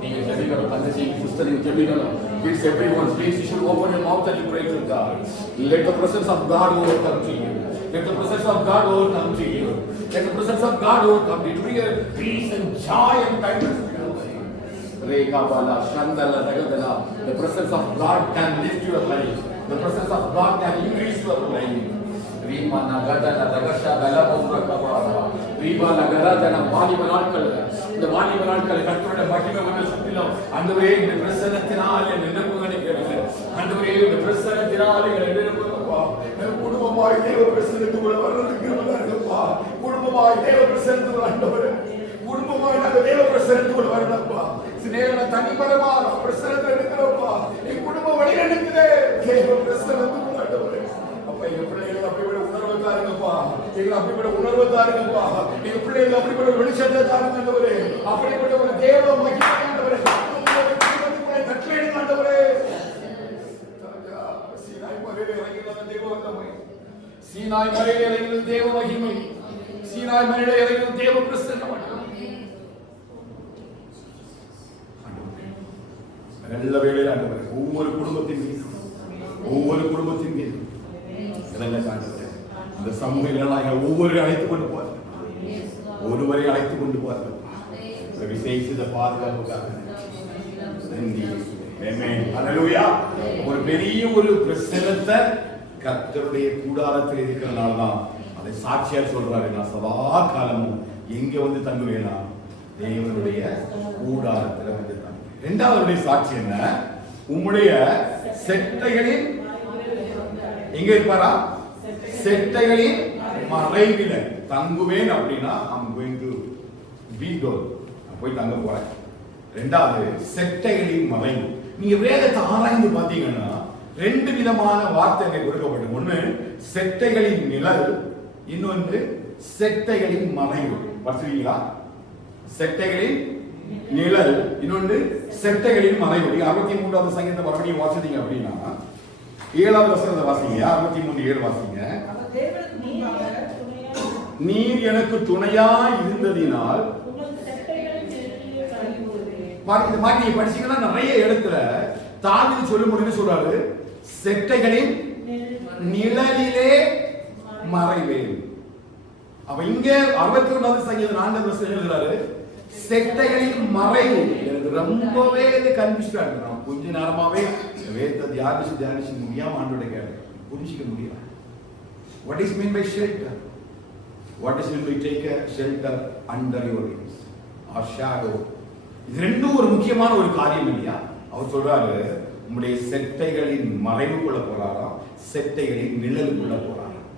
நீங்க ஜெபிக்கணும். தங்கச்சி புஸ்தகம் ஜெபிக்கணும். It's everyone's place. You should open your mouth and you pray to God. Let the presence of God overcome to you. Let the presence of God overcome to you. Let the presence of God overcome you. To bring peace and joy and kindness to your life. Rekabala, Shandala, Ragadala. The presence of God can lift your life. The presence of God can increase your life. Rima Nagadana, Ragasha, Galabura Kabara. Rima Nagadana, வாலிப நாட்கள். இந்த வாலிப நாட்கள் கர்த்தருடைய மகிமையான சத்தியம் ஆண்டவரே இந்த பிரசன்னத்தினாலே நினைப்புகளை கேளுங்க. ஆண்டவரே இந்த பிரசன்னத்தினாலே நினைப்புங்கப்பா. குடும்பமாய் தேவ பிரசன்னத்துக்குள்ள வர்றதுக்கு வந்தாருப்பா. குடும்பமாய் தேவ பிரசன்னத்துக்குள்ள ஆண்டவரே குடும்பமாய் நாங்க தேவ பிரசன்னத்துக்குள்ள வரணும்ப்பா. சிநேகன தனிபரமா பிரசன்னத்தை எடுக்கிறோம்ப்பா. என் குடும்பம் வழி நடக்குதே தேவ பிரசன்னத்துக்குள்ள ஆண்டவரே. அப்ப எங்க பிள்ளைகள் அப்படிப்பட்ட உணர்வை தாருங்கப்பா. எங்களை அப்படிப்பட்ட உணர்வை தாருங்கப்பா. எங்க பிள்ளைகள் அப்படிப்பட்ட வெளிச்சத்தை தாருங்க ஆண்டவரே. அப்படிப்பட்ட ஒரு தேவ மகிமை ஆண்டவரே கட்டளையிடுங்க ஆண்டவரே. சீனாய் மலையில இறங்கின தேவ வல்லமை, சீனாய் மலையில இறங்கின தேவ மகிமை, சீனாய் மலையில இறங்கின தேவ பிரசன்னம் நல்ல வேளையில ஆண்டவரே ஒவ்வொரு குடும்பத்தின் மீது இதெல்லாம் காட்டுறேன். அந்த சமூகம் ஒவ்வொரு அழைத்து கொண்டு போறாங்க, ஒருவரை அழைத்து கொண்டு போறாங்க. விசேஷித்த பாதுகாப்புக்காக ஒரு பெரிய ஒரு பிரசனத்தை கர்த்தருடைய கூடாரத்தில் இருக்கிறதுனாலதான் அதை சாட்சியா சொல்றாரு. நான் சதா காலமும் எங்க வந்து தங்குவேனா தேவனுடைய கூடாரத்தில் வந்து தங்க. இரண்டாவதுடைய சாட்சி என்ன? உம்முடைய செட்டைகளின் எங்க இருப்பாரா? செட்டைகளின் மறைவில தங்குவேன். அப்படின்னா I'm going to be there. நான் போய் தங்க போறேன். இரண்டாவது செட்டைகளின் மறைவு. நீங்க வேதத்தை ஆராய்ந்து பார்த்தீங்கன்னா ரெண்டு விதமான வார்த்தை கொடுக்கப்பட்டது. ஒண்ணு செட்டைகளின் நிழல், இன்னொன்று செட்டைகளின் மறைவு. படிச்சிருக்கீங்களா? செட்டைகளின் நிழல், இன்னொன்று செட்டைகளின் மறைவு. 63வது சங்கீதத்தை மறுபடியும் வாசித்தீங்க அப்படின்னா 7வது வசனத்தை வாசிங்க. 63:7 வாசிங்க. நீர் எனக்கு துணையா இருந்ததினால் இந்த மாதிரி நீங்க படிச்சீங்கன்னா நிறைய இடத்துல தாவீது சொல்லும் பொழுது சொல்றாரு செட்டைகளின் நிழலிலே மறைவேன். அப்ப இங்க 61வது சங்கீதம் 4வது வசனம் எழுதுறாரு செட்டைகளின் மறைவு. எனக்கு ரொம்பவே கன்ஃபியூஸ்டா இருக்கு. நான் கொஞ்ச நேரமாவே வேதத்தை தியானிச்சு முடியாம ஆண்டோட கேட்டேன், புரிஞ்சிக்க முடியல. What is mean by shelter? What is mean by take a shelter under your wings or shadow? இது ரெண்டும் ஒரு முக்கியமான ஒரு காரியம் இல்லையா? அவர் சொல்றாரு உம்முடைய செட்டைகளின் மறைவுக்குள்ள போறாராம், செட்டைகளின் நிழலுக்குள்ள போறாராம்.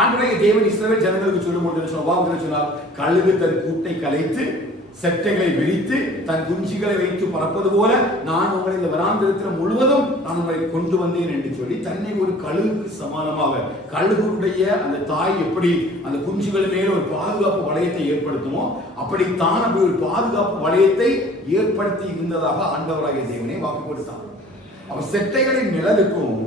ஆண்டவரே தேவன் இஸ்ரவேல் ஜனங்களுக்கு சொல்லும்போது சொன்னார், கழுகு தன் கூட்டை கலைத்து செட்டைகளை விரித்து தன் குஞ்சுகளை வைத்து பறப்பது போல நான் உங்களை இந்த வராந்திரத்தில் முழுவதும் நான் உங்களை கொண்டு வந்தேன் என்று சொல்லி தன்னை ஒரு கழுகுக்கு சமானமாக, கழுகுடைய அந்த தாய் எப்படி அந்த குஞ்சுகள் மேல ஒரு பாதுகாப்பு வளையத்தை ஏற்படுத்துமோ அப்படித்தான் அப்படி ஒரு பாதுகாப்பு வளையத்தை ஏற்படுத்தி இருந்ததாக ஆண்டவராகிய தேவனே வாக்கு கொடுத்தார். அப்ப செட்டைகளின் நிழலுக்கும்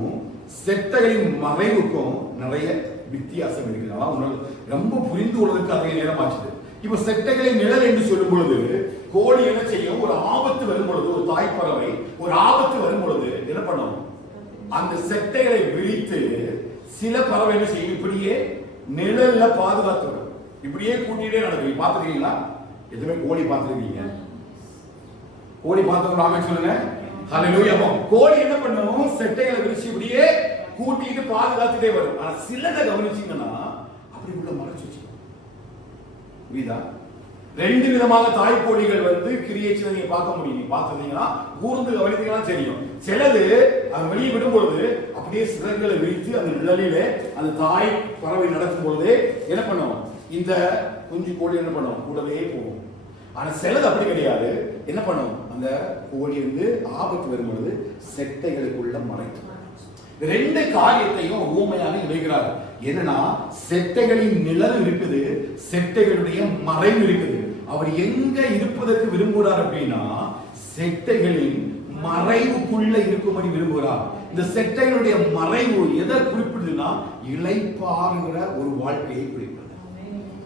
செட்டைகளின் மறைவுக்கும் நிறைய வித்தியாசம் இருக்கிறதா ரொம்ப புரிந்து கொள்வதற்கு அதிக நேரம் ஆச்சு. இப்ப செட்டைகளின் நிழல் என்று சொல்லும் பொழுது கோழி என்ன செய்யும்? ஒரு ஆபத்து வரும் பொழுது, ஒரு தாய் பறவை ஒரு ஆபத்து வரும் பொழுது என்ன பண்ணும்? அந்த செட்டைகளை விரித்து சில பறவை என்ன செய்யும்? இப்படியே நிழல்ல பாதுகாத்து வரும். இப்படியே கூட்டிகிட்டே நடக்கும். பார்த்துருக்கீங்களா? எதுவுமே கோழி பார்த்துருக்கீங்க? கோழி பார்த்தவங்க ஆமென் சொல்லுங்க. ஹல்லேலூயா. கோழி என்ன பண்ணும்? செட்டைகளை விரிச்சு இப்படியே கூட்டிட்டு பாதுகாத்துட்டே வரும். ஆனா சிலதை கவனிச்சீங்கன்னா அப்படி உள்ள மறைச்சு வச்சுக்கணும். புரியுதா? ரெண்டு விதமாக தாய்க்கோழிகள் கிரியேச்சரை நீங்க பார்க்க முடியும். நீங்க பார்த்துருந்தீங்கன்னா கூர்ந்து கவனித்தீங்கன்னா தெரியும். சிலது அது வெளியே விடும்பொழுது அப்படியே சிறகுகளை விரித்து அந்த நிழலிலே அந்த தாய் பறவை நடக்கும் பொழுது என்ன பண்ணும்? இந்த குஞ்சு கோழி என்ன பண்ணும்? கூடவே போகும். ஆனா சிலது அப்படி கிடையாது. என்ன பண்ணும்? அந்த கோழி ஆபத்து வரும்பொழுது செட்டைகளுக்குள்ள மறைக்கும். ரெண்டு காரியத்தையும் ஊமையாக இணைக்கிறார். என்னன்னா செட்டைகளின் நிழல் இருக்குது, செட்டைகளுடைய மறைவு இருக்குது. அவர் எங்க இருப்பதற்கு விரும்புகிறார் அப்படின்னா செட்டைகளின் மறைவுக்குள்ள இருக்கும்படி விரும்புகிறார். இந்த செட்டைகளுடைய மறைவு எதை குறிப்பிடுதுன்னா இளைப்பாறுகிற ஒரு வாழ்க்கையை குறிப்பிடுது.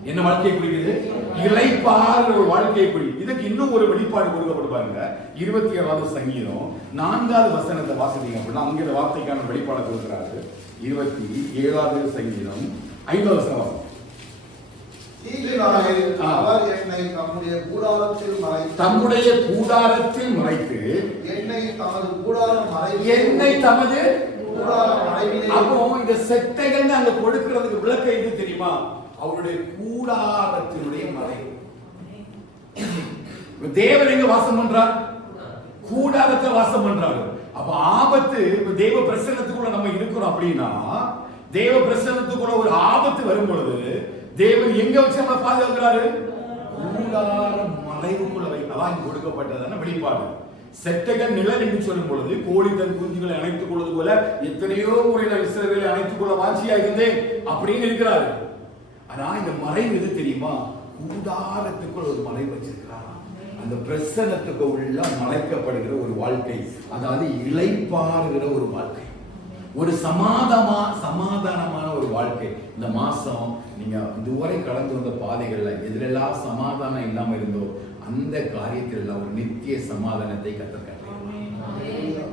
என்ன வாழ்க்கையை குறிக்கிறது? இளைப்பாறுகிற ஒரு வாழ்க்கையை குறிக்கிறது. இதுக்கு இன்னும் ஒரு வெளிப்பாடு கொடுக்கப்படுவாங்க. 27வது சங்கீதம் 4வது வசனத்தை வாசித்தீங்க அப்படின்னா அங்கே இந்த வார்த்தைக்கான வெளிப்பாடு கொடுக்கிறாரு. 27வது சங்கீதம் 5வது வசனம். அவர் என்னை தம்முடைய கூடாரத்தில் மறைத்து என்னை தமது கூடாரம் மறைவிலே. அப்போ இந்த செட்டைகள் அங்க கொடுக்கிறதுக்கு விளக்கம் எது தெரியுமா? அவருடைய கூடாரத்தினுடைய மறைவு. தேவன் எங்க வாசம் பண்றார்? கூடாரத்தை வாசம் பண்றாரு. அப்ப ஆபத்து தேவ பிரசன்னத்துக்குள்ள நம்ம இருக்கிறோம் அப்படின்னா தேவ பிரசன்னத்துக்குள்ள ஒரு ஆபத்து வரும் பொழுது தேவன் எங்க வச்சு நம்ம பாதுகாக்கிறாரு? கூடார மறைவுக்குள்ள வை. அதான் கொடுக்கப்பட்டதான வெளிப்பாடு. செட்டைகள் நிழல் என்று சொல்லும் பொழுது கோழி தன் குஞ்சுகளை அணைத்துக் கொள்வது போல எத்தனையோ முறையில் இஸ்ரவேலை அணைத்துக் கொள்ள வாஞ்சியா இருந்தேன் அப்படின்னு இருக்கிறாரு. ஆனா இந்த மறைவு எது தெரியுமா? கூடாரத்துக்குள் ஒரு மறைவு வச்சிருக்கிறார். அந்த பிரசன்னத்துக்கு உள்ள மறைக்கப்படுகிற ஒரு வாழ்க்கை, அதாவது இளைப்பாறுகிற ஒரு வாழ்க்கை, ஒரு சமாதானமான ஒரு வாழ்க்கை. இந்த மாசம் நீங்க இதுவரை கடந்து வந்த பாதைகள்ல எதிரெல்லாம் சமாதானம் இல்லாம இருந்தோ அந்த காரியத்தில் ஒரு நித்திய சமாதானத்தை கற்றுக்க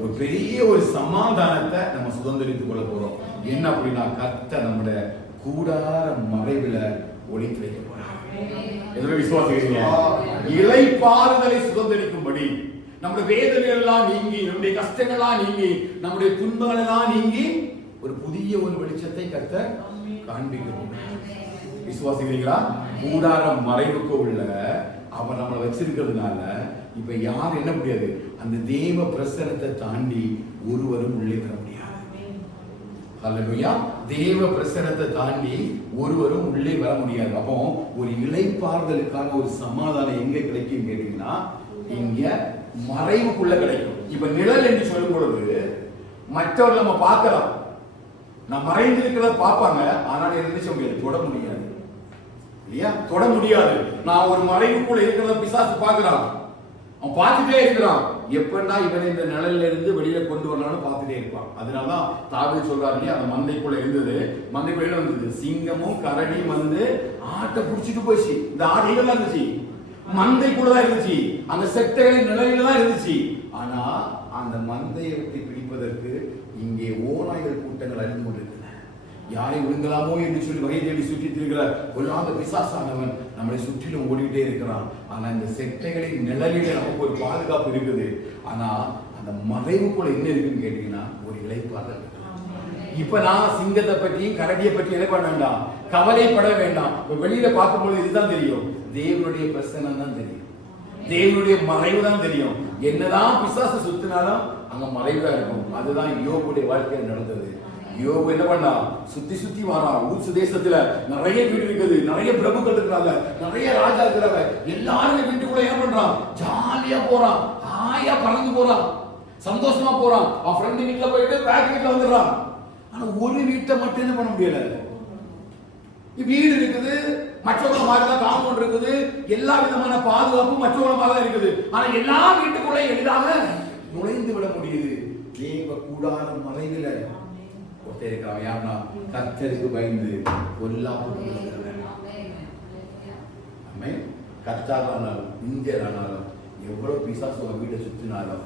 ஒரு பெரிய ஒரு சமாதானத்தை நம்ம சுதந்திரித்துக் கொள்ள போறோம். என்ன அப்படின்னா கர்த்தர் நம்முடைய கூடார மறைவுல ஒளித்து வைக்க போறார். எதுல விசுவாசிக்கிறீங்க? இளைப்பாறுதலை சுதந்திரிக்கும்படி நம்முடைய வேதனைகள் எல்லாம் நீங்கி, நம்முடைய கஷ்டங்கள் எல்லாம் நீங்கி, நம்முடைய துன்பங்கள் எல்லாம் நீங்கி ஒரு புதிய ஒரு வெளிச்சத்தை கர்த்தர் காண்பிக்கிறோம். விசுவாசிக்கிறீங்களா? கூடார மறைவுக்கு உள்ள அவர் நம்மளை வச்சிருக்கிறதுனால இப்ப யார் என்ன முடியாது? அந்த தேவ பிரசன்னத்தை தாண்டி ஒருவரும் உள்ளே வர முடியாது. ஹல்லேலூயா. தேவ பிரசன்னத்தை தாண்டி ஒருவரும் உள்ளே வர முடியாது. அப்போ ஒரு இளைப்பாறுதலுக்கான ஒரு சமாதானம் எங்க கிடைக்கும் கேட்டீங்கன்னா இங்க மறைவுக்குள்ள கிடைக்கும். இப்ப நிழல் என்று சொல்லும் பொழுது மற்றவர்கள் நம்ம பார்க்கலாம், நான் மறைந்திருக்கிறத பார்ப்பாங்க, ஆனால் என்ன சொல்ல முடியாது, தொட முடியாது இல்லையா? தொட முடியாது. நான் ஒரு மறைவுக்குள்ள இருக்கிறத பிசாசு பார்க்கிறான், அவன் பார்த்துட்டே இருக்கிறான். எப்பன்னா இவனை இந்த நிழல்ல இருந்து வெளியில கொண்டு வரலாம்னு பார்த்துட்டே இருப்பான். அதனாலதான் தாவீது சொல்றாரு இல்லையா, அந்த மந்தைக்குள்ள இருந்தது, மந்தைக்குள்ள வந்தது சிங்கமும் கரடியும் ஆட்டை புடிச்சிட்டு போச்சு. இந்த ஆடு எங்க தான் இருந்துச்சு? மந்தைக்குள்ளதான் இருந்துச்சு, அந்த செட்டைகளின் நிழலில தான் இருந்துச்சு. ஆனா அந்த மந்தையை விட்டு பிடிப்பதற்கு இங்கே ஓநாய்கள் கூட்டங்கள் அறிந்து கொண்டிருக்கின்றன. யாரை விழுங்கலாமோ என்று சொல்லி வகை தேடி சுற்றிட்டு இருக்கிற பொல்லாத பிசாசானவன் நம்மளை சுற்றிலும் ஓடிட்டே இருக்கிறான். ஆனா இந்த செட்டைகளின் நிழலிலே நமக்கு ஒரு பாதுகாப்பு இருக்குது. ஆனா அந்த மறைவுக்குள்ள என்ன இருக்குன்னு கேட்டீங்கன்னா ஒரு இளைப்பாறுதல். இப்ப நான் சிங்கத்தை பற்றியும் கரடியை பற்றி என்ன பண்ண வேண்டாம், கவலைப்பட வேண்டாம். வெளியில பார்க்கும்போது இதுதான் தெரியும், தேவனுடைய பிரசன்னம் தான் தெரியும், தேவனுடைய மறைவு தான் தெரியும். என்னதான் பிசாசு சுத்தினாலும் அங்க மறைவுதான் இருக்கும். அதுதான் யோபுடைய வாழ்க்கையில் நடந்தது. யோபு என்ன பண்ணா, சுத்தி சுத்தி வரான். ஊசு தேசத்துல நிறைய வீடு இருக்குது, நிறைய பிரபுக்கள் இருக்கிறாங்க, நிறைய ராஜா இருக்கிறாங்க. எல்லாருமே வீட்டுக்குள்ள என்ன பண்றான், ஜாலியா போறான், ஹாயா பறந்து போறான், சந்தோஷமா போறான். அவன் ஃப்ரெண்டு வீட்டுல போயிட்டு பேக் வீட்டுல வந்துடுறான். ஆனா ஒரு வீட்டை மட்டும் என்ன பண்ண முடியல, வீடு இருக்குது, மற்றவங்க மாதிரி தான் காம்பவுண்ட் இருக்குது, எல்லா விதமான பாதுகாப்பும் மற்றவங்க மாதிரி தான் இருக்குது. ஆனா எல்லா வீட்டுக்குள்ள எளிதாக நுழைந்து விட முடியுது. தேவ கூடார மறைவில ஒருத்தர் இருக்கிறான். யாருன்னா கர்த்தருக்கு பயந்து பொல்லாப்பு கர்த்தரானாலும் இந்தியரானாலும் எவ்வளவு பிசாசு வீட்டை சுற்றினாலும்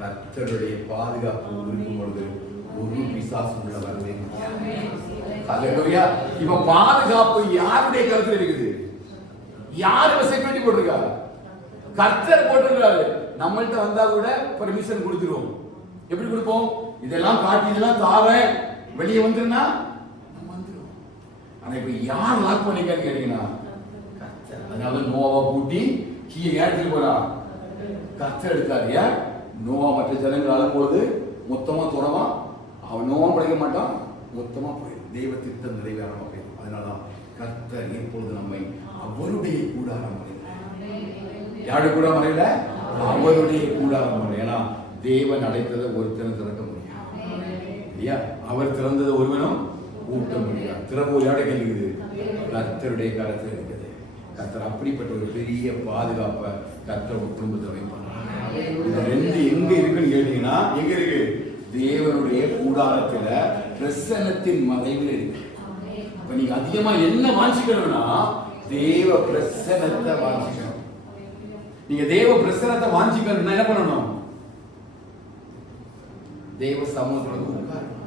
கர்த்தருடைய பாதுகாப்பு இருக்கும் பொழுது ஒரு பிசாசு உள்ள வரவே முடியாது. அல்லேலூயா. இப்ப பாதுகாப்பு யாருடைய கருத்துல இருக்குது? யாரு செக்யூரிட்டி போட்டிருக்காரு? கர்த்தர் போட்டிருக்காரு. நம்மள்ட்ட வந்தா கூட பெர்மிஷன் கொடுத்துருவோம். எப்படி கொடுப்போம்? இதெல்லாம் காட்டி இதெல்லாம் தாரேன், வெளியே வந்துருன்னா நம்ம வந்துருவோம். ஆனா இப்ப யார் லாக் பண்ணிக்கான்னு கேட்டீங்கன்னா கர்த்தர். அதனால நோவா கூட்டி கீழே ஏற்றிட்டு போறா. கர்த்தர் எடுத்தாரு. ஏன்? நோவா மற்ற ஜனங்கள் அழும்போது மொத்தமா துறவா. அவன் நோவா படைக்க மாட்டான், மொத்தமா போயிடும். தெய்வ திட்டம் நிறைவேறாம போயிடும். அதனாலதான் கர்த்தர் எப்பொழுது நம்மை அவருடைய கூடாரம் மறைகிறார். யாரு கூட மறையில? அவருடைய கூடாரம் மறை. ஏன்னா தேவன் அடைத்ததை ஒருத்தரும் திறக்க முடியாது இல்லையா? அவர் திறந்ததை ஒருவனும் கூட்ட முடியாது. திறப்போர் யாருடைய கையில் இருக்குது? கர்த்தருடைய கரத்தில் இருக்குது. கர்த்தர் அப்படிப்பட்ட ஒரு பெரிய பாதுகாப்பை கர்த்தர் ஒரு குடும்பத்தில் வைப்பாங்க. இந்த ரெண்டு எங்க இருக்குன்னு கேட்டீங்கன்னா, எங்க இருக்கு? தேவனுடைய கூடாரத்துல பிரசன்னத்தின் மறைவில் இருக்கு. அப்ப நீங்க அதிகமா என்ன வாஞ்சிக்கணும்னா தேவ பிரசன்னத்தை வாஞ்சிக்கணும். நீங்க தேவ பிரசன்னத்தை வாஞ்சிக்கணும்னா என்ன பண்ணணும்? தேவ சமூகத்துல உட்காரணும்.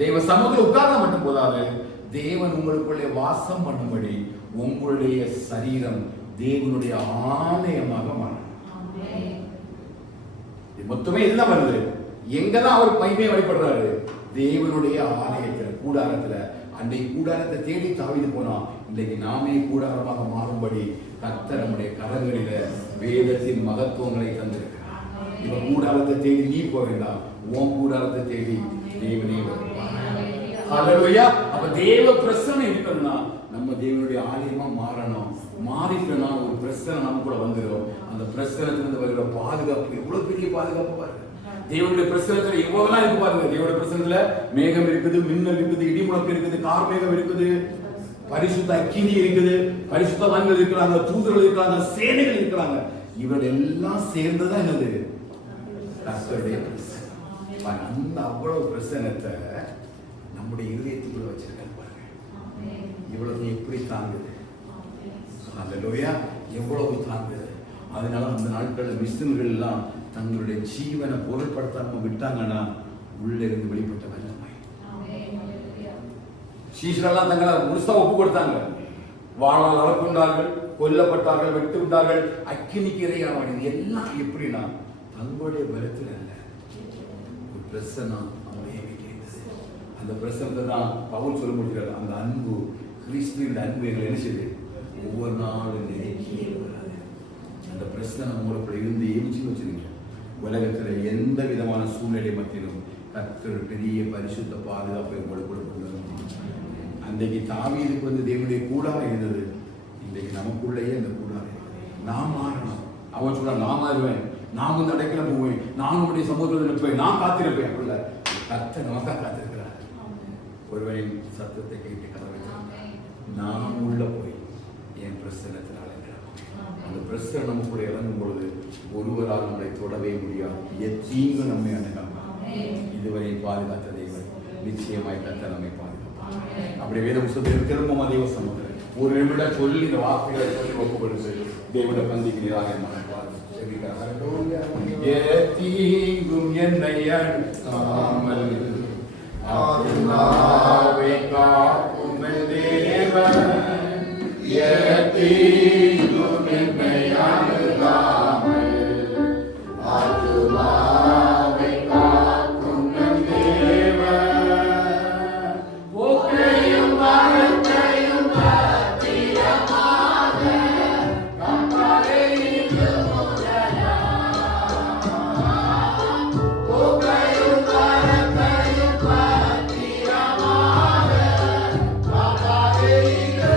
தேவ சமூகத்துல உட்கார்ந்தா மட்டும் போதாது, தேவன் உங்களுக்குள்ளே வாசம் பண்ணும்படி உங்களுடைய சரீரம் தேவனுடைய ஆலயமாக மாறணும். மொத்தமே இதுதான் வருது. எங்கதான் அவர் மகிமையை வழிபடுறாரு? தேவனுடைய ஆலயத்தில், கூடாரத்துல. அன்றைக்கு கூடாரத்தை தேடி தாவீது போனா, இன்றைக்கு நாமே கூடாரமாக மாறும்படி கர்த்தர் நம்முடைய கரங்களில வேதத்தின் மகத்துவங்களை தந்திருக்கிறார். இப்ப கூடாரத்தை தேடி நீ போக வேண்டாம், உன் கூடாரத்தை தேடி தேவனே வருவார். ஹல்லேலூயா. அப்ப தேவ பிரசன்னம் இருக்கணும்னா நம்ம தேவனுடைய ஆலயமா மாறணும். மாறிட்டோம்னா ஒரு பிரசன்னம் நம்ம கூட வந்துடும். அந்த பிரசனத்திலிருந்து வருகிற பாதுகாப்பு எவ்வளவு பெரிய பாதுகாப்பு பாருங்க. தேவனுடைய பிரசனத்துல எவ்வளவுலாம் இருக்கு பாருங்க. தேவனுடைய பிரசனத்துல மேகம் இருக்குது, மின்னல் இருக்குது, இடி முழக்கம் இருக்குது, கார்மேகம் இருக்குது, பரிசுத்த அக்கினி இருக்குது, பரிசுத்தவான்கள் இருக்கிறாங்க, தூதர்கள் இருக்கிறாங்க, சேனைகள் இருக்கிறாங்க. இவர்கள் எல்லாம் சேர்ந்துதான் என்னது? கர்த்தருடைய பிரசனம். அந்த அவ்வளவு பிரசனத்தை நம்முடைய இதயத்துக்குள்ள வச்சிருக்காரு பாருங்க. இவ்வளவு எப்படி தாங்குது? அல்லேலூயா. எவ்வளவு தாங்குது? அதனால அந்த நாட்களில் மிஷின்கள் எல்லாம் தங்களுடைய ஜீவனை பொருட்படுத்தாம விட்டாங்கன்னா உள்ள இருந்து வெளிப்பட்ட வல்லமை. சீஷரெல்லாம் தங்களை முழுசா ஒப்பு கொடுத்தாங்க. வாழால் அளக்குண்டார்கள், கொல்லப்பட்டார்கள், வெட்டு விட்டார்கள், அக்கினிக்கு இரையாவார்கள். எல்லாம் எப்படின்னா தங்களுடைய பலத்தில் அல்ல, ஒரு பிரசனம் அவங்களே வைக்கிறது. அந்த பிரசனத்தை தான் பவுல் சொல்ல முடியாது. அந்த அன்பு, கிறிஸ்துவின் அன்பு எங்களை என்ன செய்யுது? ஒவ்வொரு நாளும் நினைக்கியே வராது. அந்த பிரசனம் உங்களுக்கு இருந்து எரிச்சு வச்சிருங்க. உலகத்துல எந்த விதமான சூழ்நிலை மத்தியிலும் கர்த்தர் பெரிய பரிசுத்த பாதுகாப்பை உங்களுக்கு கொடுக்க. அன்றைக்கு தாவீதுக்கு வந்து தேவனுடைய கூடாரம் இருந்தது. இன்றைக்கு நமக்குள்ளேயே அந்த கூடாரம் நாம் மாறணும். அவன் சொல்ல நான் மாறுவேன், நான் வந்து அடைக்கல போவேன், நான் உங்களுடைய சமூகத்தில் இருப்பேன், நான் காத்திருப்பேன். அப்படில்ல, கர்த்தர் நமக்காக காத்திருக்கிறார். ஒருவரின் சத்தத்தை கேட்டு கதவை நான் உள்ள போய் என் பிரசனத்தினால் அந்த பிரசனம் நமக்குள்ள இறங்கும் பொழுது ஒருவரால் நம்மளை தொடவே முடியாது. எத்தீங்கு நம்மை அணுகாம இதுவரை பாதுகாத்த தேவன் நிச்சயமாய் கர்த்தர் நம்மை பாதுகாப்பார். அப்படி வேத புத்தகத்தில் திரும்ப தேவ சமூகம் ஒரு நிமிடம் சொல்லி இந்த வார்த்தைகளை சொல்லி ஒப்பு கொடுத்து தேவனை பந்திக்கிறீராக எத்தீங்கும் என்னை அணுகாமல் ஆத்மாவை காக்கும் தேவன் எத்தீங்கும் என்னை அணுகாமல் ஆத்மாவை காக்கும் தேவன் ஒக்கையும் மரத்தையும் பத்திரமாக கம்பளையிட்டு ஒக்கையும் மரத்தையும் பத்திரமாக கம்பளையிட்டு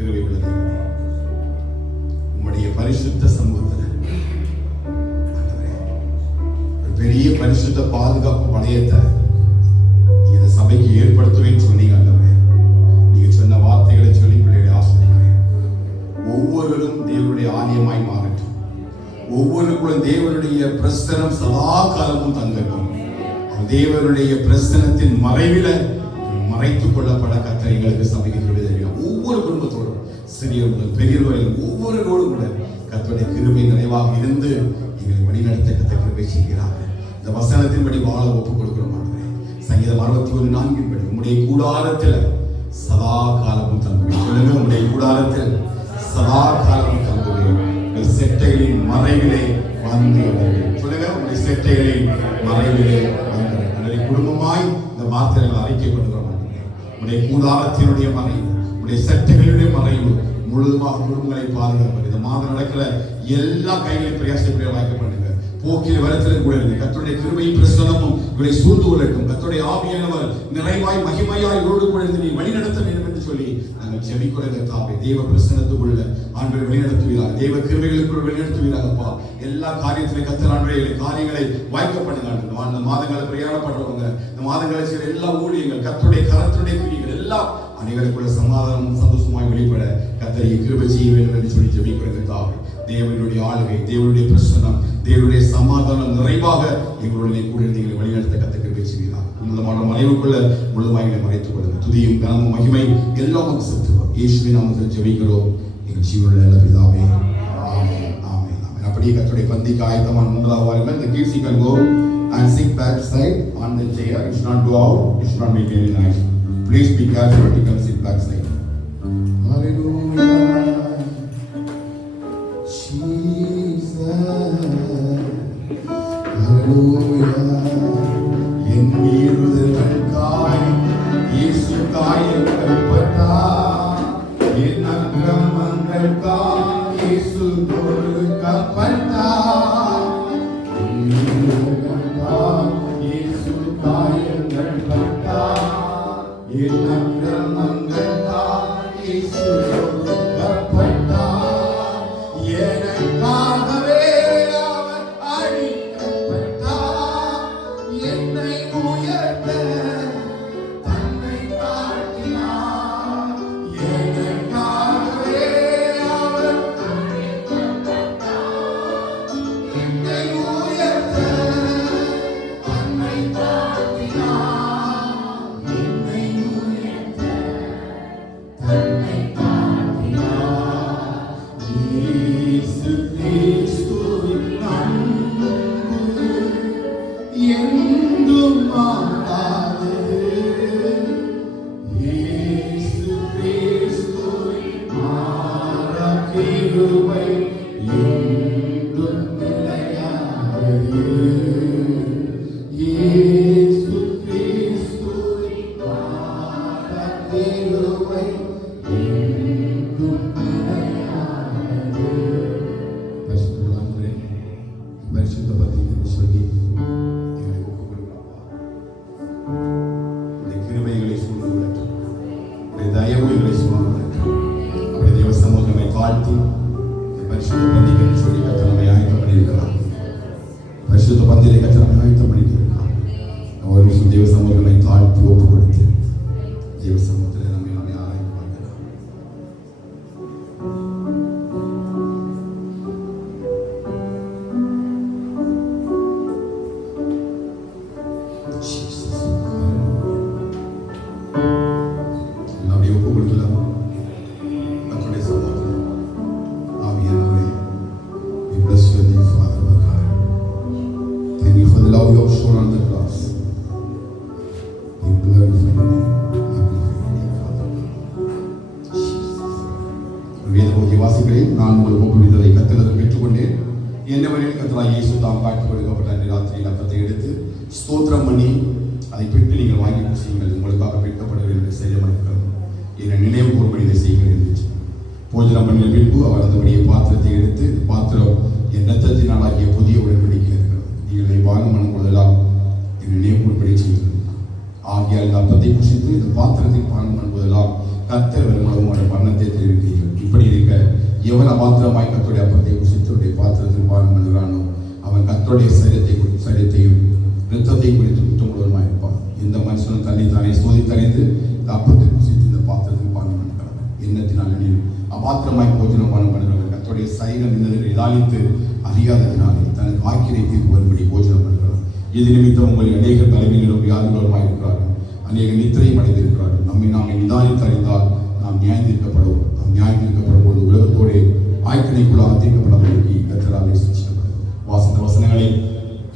கிருபை உள்ள தேவனே, உம்முடைய பரிசுத்த சமூகத்தில் ஆண்டவரே, ஒரு பெரிய பரிசுத்த பாதுகாப்பு வளையத்தை இந்த சபைக்கு ஏற்படுத்துவேன்னு சொன்னீங்க. ஆண்டவரே, நீங்க சொன்ன வார்த்தைகளை சொல்லி பிள்ளைகளை ஆசிரியக்கிறேன். ஒவ்வொருவரும் தேவனுடைய ஆலயமாய் மாறட்டும். ஒவ்வொருக்குள்ளும் தேவனுடைய பிரசனம் சதா காலமும் தங்கட்டும். தேவனுடைய பிரசனத்தின் மறைவில மறைத்துக் கொள்ளப்பட கர்த்தர் எங்களுக்கு சபைக்கு கிருபை தருகிறார். ஒவ்வொரு குடும்பத்தோடும் சிறியவர் முதல் பெரியவர் வரை ஒவ்வொருவரோடும் கூட கர்த்தருடைய கிருபை நிறைவாக இருந்து எங்களை வழிநடத்த கர்த்தர் கிருபை செய்கிறார்கள். இந்த வசனத்தின்படி வாழ ஒப்புக் கொடுக்கிறோம். சங்கீதம் 61:4 படி உம்முடைய கூடாரத்தில் சதா காலமும் தங்குவேன். சொல்லுங்க, உம்முடைய கூடாரத்தில் சதா காலமும் தங்குவேன். செட்டைகளின் மறைவிலே வந்து சொல்லுங்க, உங்களுடைய செட்டைகளின் மறைவிலே வந்து குடும்பமாய் இந்த வார்த்தைகள் அறிக்கைப்படுகிறோம். உடைய கூடாரத்தினுடைய மறைவு, உடைய செட்டைகளுடைய மறைவு முழுவதுமாக குடும்பங்களை பாதுகாப்பது. இந்த மாதம் நடக்கிற எல்லா கைகளையும் பிரயாசப்படியாக வாய்க்கப்படுங்க. போக்கில் வரத்திலும் கூட இருந்து கர்த்தருடைய கிருபையும் பிரசன்னமும் இவரை சூழ்ந்து கொள்ளட்டும். கர்த்தருடைய ஆவியானவர் நிறைவாய் மகிமையாய் ரோடு கொண்டு நீ வழி நடத்த வேண்டும் என்று சொல்லி நாங்கள் ஜெபிக்கிறோம். தாவே, தேவ பிரசன்னத்துக்குள்ள ஆண்டவரை வழிநடத்துவீராக, தேவ கிருபைகளுக்குள் வழிநடத்துவீராகப்பா. எல்லா காரியத்திலே கர்த்தர் ஆண்டவரே காரியங்களை வாய்க்கப்படுங்க. இந்த மாதங்களை பிரயாணப்படுறவங்க, இந்த மாதங்களை செய்கிற எல்லா ஊழியங்கள், கர்த்தருடைய கரத்துடைய கிரியைகள் எல்லாம் அனைவருக்குள்ள சமாதானமும் சந்தோஷமாய் வெளிப்பட கர்த்தரை கிருபை செய்ய வேண்டும் என்று சொல்லி ஜெபிக்கிறோம். தாவே, தேவனுடைய ஆளுகை, தேவனுடைய பிரசன்னம், தேவனுடைய சமாதானம் நிறைவாக எங்களுடைய கூட எங்களை வழிநடத்த கர்த்தர் கிருபை செய்கிறார். உன்னதமான மறைவுக்குள்ள முழுமையாக மறைத்துக் கொள்ளுங்கள். துதியும் கனமும் மகிமை எல்லாம் செலுத்துவோம். இயேசுவின் நாமத்தில் ஜெபிக்கிறோம் எங்கள் ஜீவனுடைய நல்ல பிதாவே. ஆமென், ஆமென், ஆமென். அப்படியே கர்த்தருடைய பந்திக்கு ஆயத்தமான 3வது வாரங்கள் the kids you can go and sit back side on the chair. You should not go out, you should not make any noise. Please be careful to come sit back side. Hallelujah, Jesus, hallelujah. என் மீறுதல்களுக்காய் இயேசு காயப்பட்டார், என் அக்கிரமங்களுக்காய் இயேசு கொடுக்கப்பட்டார். என் மீறுதல்களுக்காய் இயேசு காயப்பட்டார், என் அக்கிரமங்களுக்காய் இயேசு கொடுக்கப்பட்டார். எனக்காகவே அவர் அடிக்கப்பட்டார், என்னை உயர்த்த தன்னை தாழ்த்தினார். எனக்காகவே அவர் அடிக்கப்பட்டார், என்னை உயர்த்த தன்னை தாழ்த்தினார். என்னை உயர்த்த தன்னை தாழ்த்தினார். இயேசு கிறிஸ்துவின் அன்பு என்றும் மாறாது. இயேசு கிறிஸ்துவின் மாறா கிருபை என்றும் நிலையானது. இயேசு கிறிஸ்துவின் மாறா கிருபை என்றும் நிலையானது. பரிசுத்தவான்களே, பரிசுத்த பத்தியை சொல்லி எங்களை ஒப்புக்கொடுக்கிறோம். உடைய கிருபைகளை சூழ்ந்து கொள்ளட்டும், உடைய தயவுகளை சூழ்ந்து கொள்ளட்டும். அப்படி தேவ சமூகங்களை தாழ்த்தி பரிசுத்த பந்தியை சொல்லி கர்த்தர் நம்மை ஆயத்தம் பண்ணியிருக்கிறார். பரிசுத்த பந்தியை கர்த்தர் நம்மை ஆயத்தம் பண்ணியிருக்கிறார். ஒரு நிமிஷம் தேவ சமூகங்களை தாழ்த்தி ஒப்பு கொடுத்து தேவ சமூகத்தில் நம்மை ஆராய்ந்து பார்க்கலாம். அப்படியே ஒப்பு கொடுக்கலாம். கர்த்தருடைய சமூகத்தில் ஆவியானவரே, we bless your name, Father God. Thank you for the love you have shown on the cross. We glorify your name. வேதபோகிய வாசிகளே, நான் உங்கள் ஒப்புவித்ததை கர்த்தரிடம் பெற்றுக்கொண்டேன். என்னவெனில் கர்த்தராகிய இயேசு தாம் காட்டிக் கொடுக்கப்பட்ட அன்று ராத்திரியில் அப்பத்தை எடுத்து ஸ்தோத்திரம் பண்ணி அதை பெற்று நீங்கள் வாங்கி செய்யுங்கள், உங்களுக்காக பெற்கப்படுகிறது என்று செய்யப்படுகிறது. என்னை நினைவு கூறும்படி இதை செய்யுங்கள் என்று போஜனம் பண்ணிய பின்பு அவர் அந்தபடியே பாத்திரத்தை எடுத்து, பாத்திரம் என் இரத்தத்தினால் ஆகிய புதிய உடன்படிக்கை இருக்கிறது, நீங்கள் இதை வாங்கும் போதெல்லாம் என்னை நினைவு கூறும்படி செய்யுங்கள். ஆகியால் இந்த அப்பத்தை புசித்து இந்த பாத்திரத்தை பானம் பண்ணுவதெல்லாம் கர்த்தர் வருமானமும் அவருடைய மரணத்தை தெரிவித்தீர்கள். இப்படி இருக்க எவன் அபாத்திரமாய் கர்த்தருடைய அப்பத்தை புசித்தருடைய பாத்திரத்தில் பானம் பண்ணுகிறானோ அவன் கர்த்தருடைய சரீரத்தையும் இரத்தத்தையும் குறித்து குற்றமுள்ளவருமாய் இருப்பான். இந்த மனுஷனும் தன்னை தானே சோதித்தறிந்து இந்த அப்பத்தை புசித்து இந்த பாத்திரத்தில் பானம் பண்ணுகிறான். எண்ணத்தினால் எண்ணில் அபாத்திரமாய் போஜனம் பானம் பண்ணுகிறார்கள். கர்த்தருடைய சரீரம் என்னதை நிதானித்து அறியாததினாலே தனக்கு ஆக்கிரை தீர்ப்பு வரும்படி போஜனம் பண்ணுகிறார். இது நிமித்தம் உங்களில் அநேக தலைமையிலும் வியாதிகளுமாய் இருக்கிறார்கள், அநேக நித்திரையும் அடைந்திருக்கிறார்கள். நம்மை நாம் நிதானித்து அறிந்தால் நாம் நியாயந்தீர்க்கப்படுவோம். நாம் நியாயந்தீர்க்கப்படும் போது உலகத்தோடு ஆய்க்கினைக்குள்ளாக தீர்க்கப்படாதபடிக்கு கர்த்தராலே சிருஷ்டிக்கப்படும். வாசித்த வசனங்களை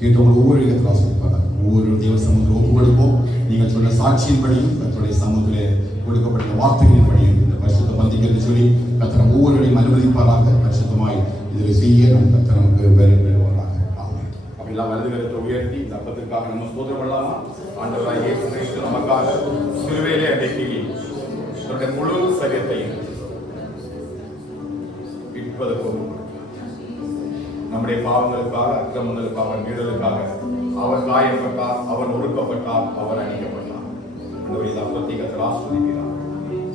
கேட்டவங்க ஒவ்வொரு இடத்தில் ஆசிரியப்பார்கள். ஒவ்வொரு தேவ சமூகத்தில் ஒப்பு கொடுப்போம். நீங்கள் சொன்ன சாட்சியின்படியும் கர்த்தருடைய சமூகத்தில் கொடுக்கப்பட்ட வார்த்தைகளின்படியும் இந்த பரிசுத்த பந்திகள் சொல்லி கர்த்தர் ஒவ்வொருவரையும் அனுமதிப்பாராக. பரிசுத்தமாய் இதில் செய்ய நம் கர்த்தர் நமக்கு பெறுவாராக. ஆமென். அப்படிலாம் வலது கரத்தை உயர்த்தி இந்த அப்பத்திற்காக நம்ம ஸ்தோத்திரம் பண்ணலாமா? ஆண்டவராகிய இயேசு கிறிஸ்து நமக்காக சிலுவையிலே அடக்கி தன்னுடைய முழு சரீரத்தையும் இட்பதற்கும் நம்முடைய பாவங்களுக்காக, அக்கிரமங்களுக்காக, மீறலுக்காக அவர் காயப்பட்டார், அவர் ஒடுக்கப்பட்டார், அவர் அடிக்கப்பட்டார். இந்த அப்பத்தை கர்த்தர் ஆசீர்வதிக்கிறார்.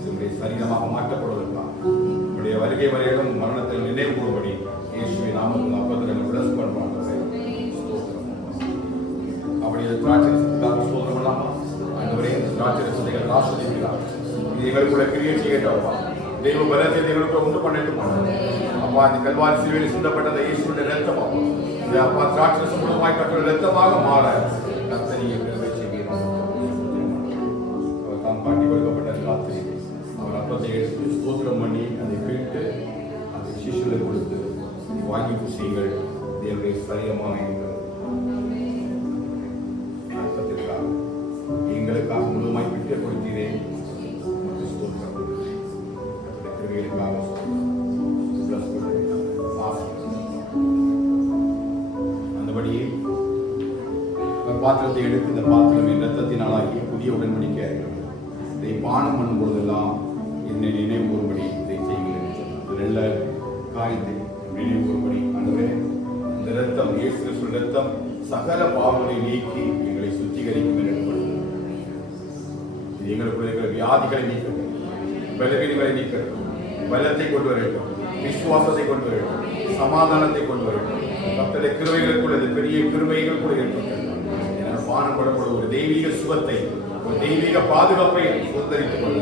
நம்முடைய சரீரமாக மாற்றப்படுவதற்காக நம்முடைய வருகை வரையிலும் மரணத்தில் நினைவு கூறும்படி இயேசுவின் நாமத்தில் அப்பத்தை நம்ம பிளஸ் பண்ணுவாங்க. அப்படி திராட்சரசத்துக்காக ஸ்தோத்திரம் பண்ணலாமா? ஆண்டவரே, இந்த திராட்சரசத்தை ஆசீர்வதிக்கிறார். இது எங்களுக்குள்ள கிரியை செய்யட்டப்பா. தெய்வ பலத்தை எங்களுக்கு உண்டு பண்ணிட்டு அப்பா, இந்த கல்வாரி சிலுவையில் சிந்தப்பட்டத இயேசுவின் இரத்தம் அப்பா, இந்த அப்பா திராட்சரசம் மூலமாய் கற்ற இரத்தமாக மாற கர்த்தரியை பெருமை செய்கிறோம். அவர் தாம் காட்டி கொடுக்கப்பட்ட ராத்திரி அவர் அப்பத்தை எடுத்து ஸ்தோத்திரம் பண்ணி அதை பிரித்து அதை சிசுவை கொடுத்து வாங்கி பூசிகள் தேவனுடைய சரீரமாக இருக்கிறது. அர்த்தத்திற்காக எங்களுக்காக முழுமாய் விட்டு கொடுக்கிறேன். அந்தபடியே பாத்திரத்தை எடுத்து இந்த பாத்திரம் என் ரத்தத்தினாலாகிய புதிய உடன்படிக்கை இதை பானம் பண்ணும் பொழுதெல்லாம் என்னை நினைவு கூறும்படி இதை செய்கிறேன். நல்ல காரியத்தை நினைவு கூறும்படி ஆண்டவரே, இந்த ரத்தம் இயேசு கிறிஸ்துவின் ரத்தம் சகல பாவங்களை நீக்கி எங்களை சுத்திகரிக்கும் என்று எங்களுக்குள்ள இருக்கிற வியாதிகளை நீக்கட்டும், பலவீனங்களை நீக்கட்டும், பலத்தை கொண்டு வரட்டும், விசுவாசத்தை கொண்டு வரட்டும், சமாதானத்தை கொண்டு வரட்டும். கர்த்தருடைய கிருபைகளுக்குள் அது பெரிய கிருபைகள் கூட ஏற்பட்டது. என்னால் பானப்படக்கூடிய ஒரு தெய்வீக சுகத்தை, ஒரு தெய்வீக பாதுகாப்பை சுதந்திரித்துக் கொள்ள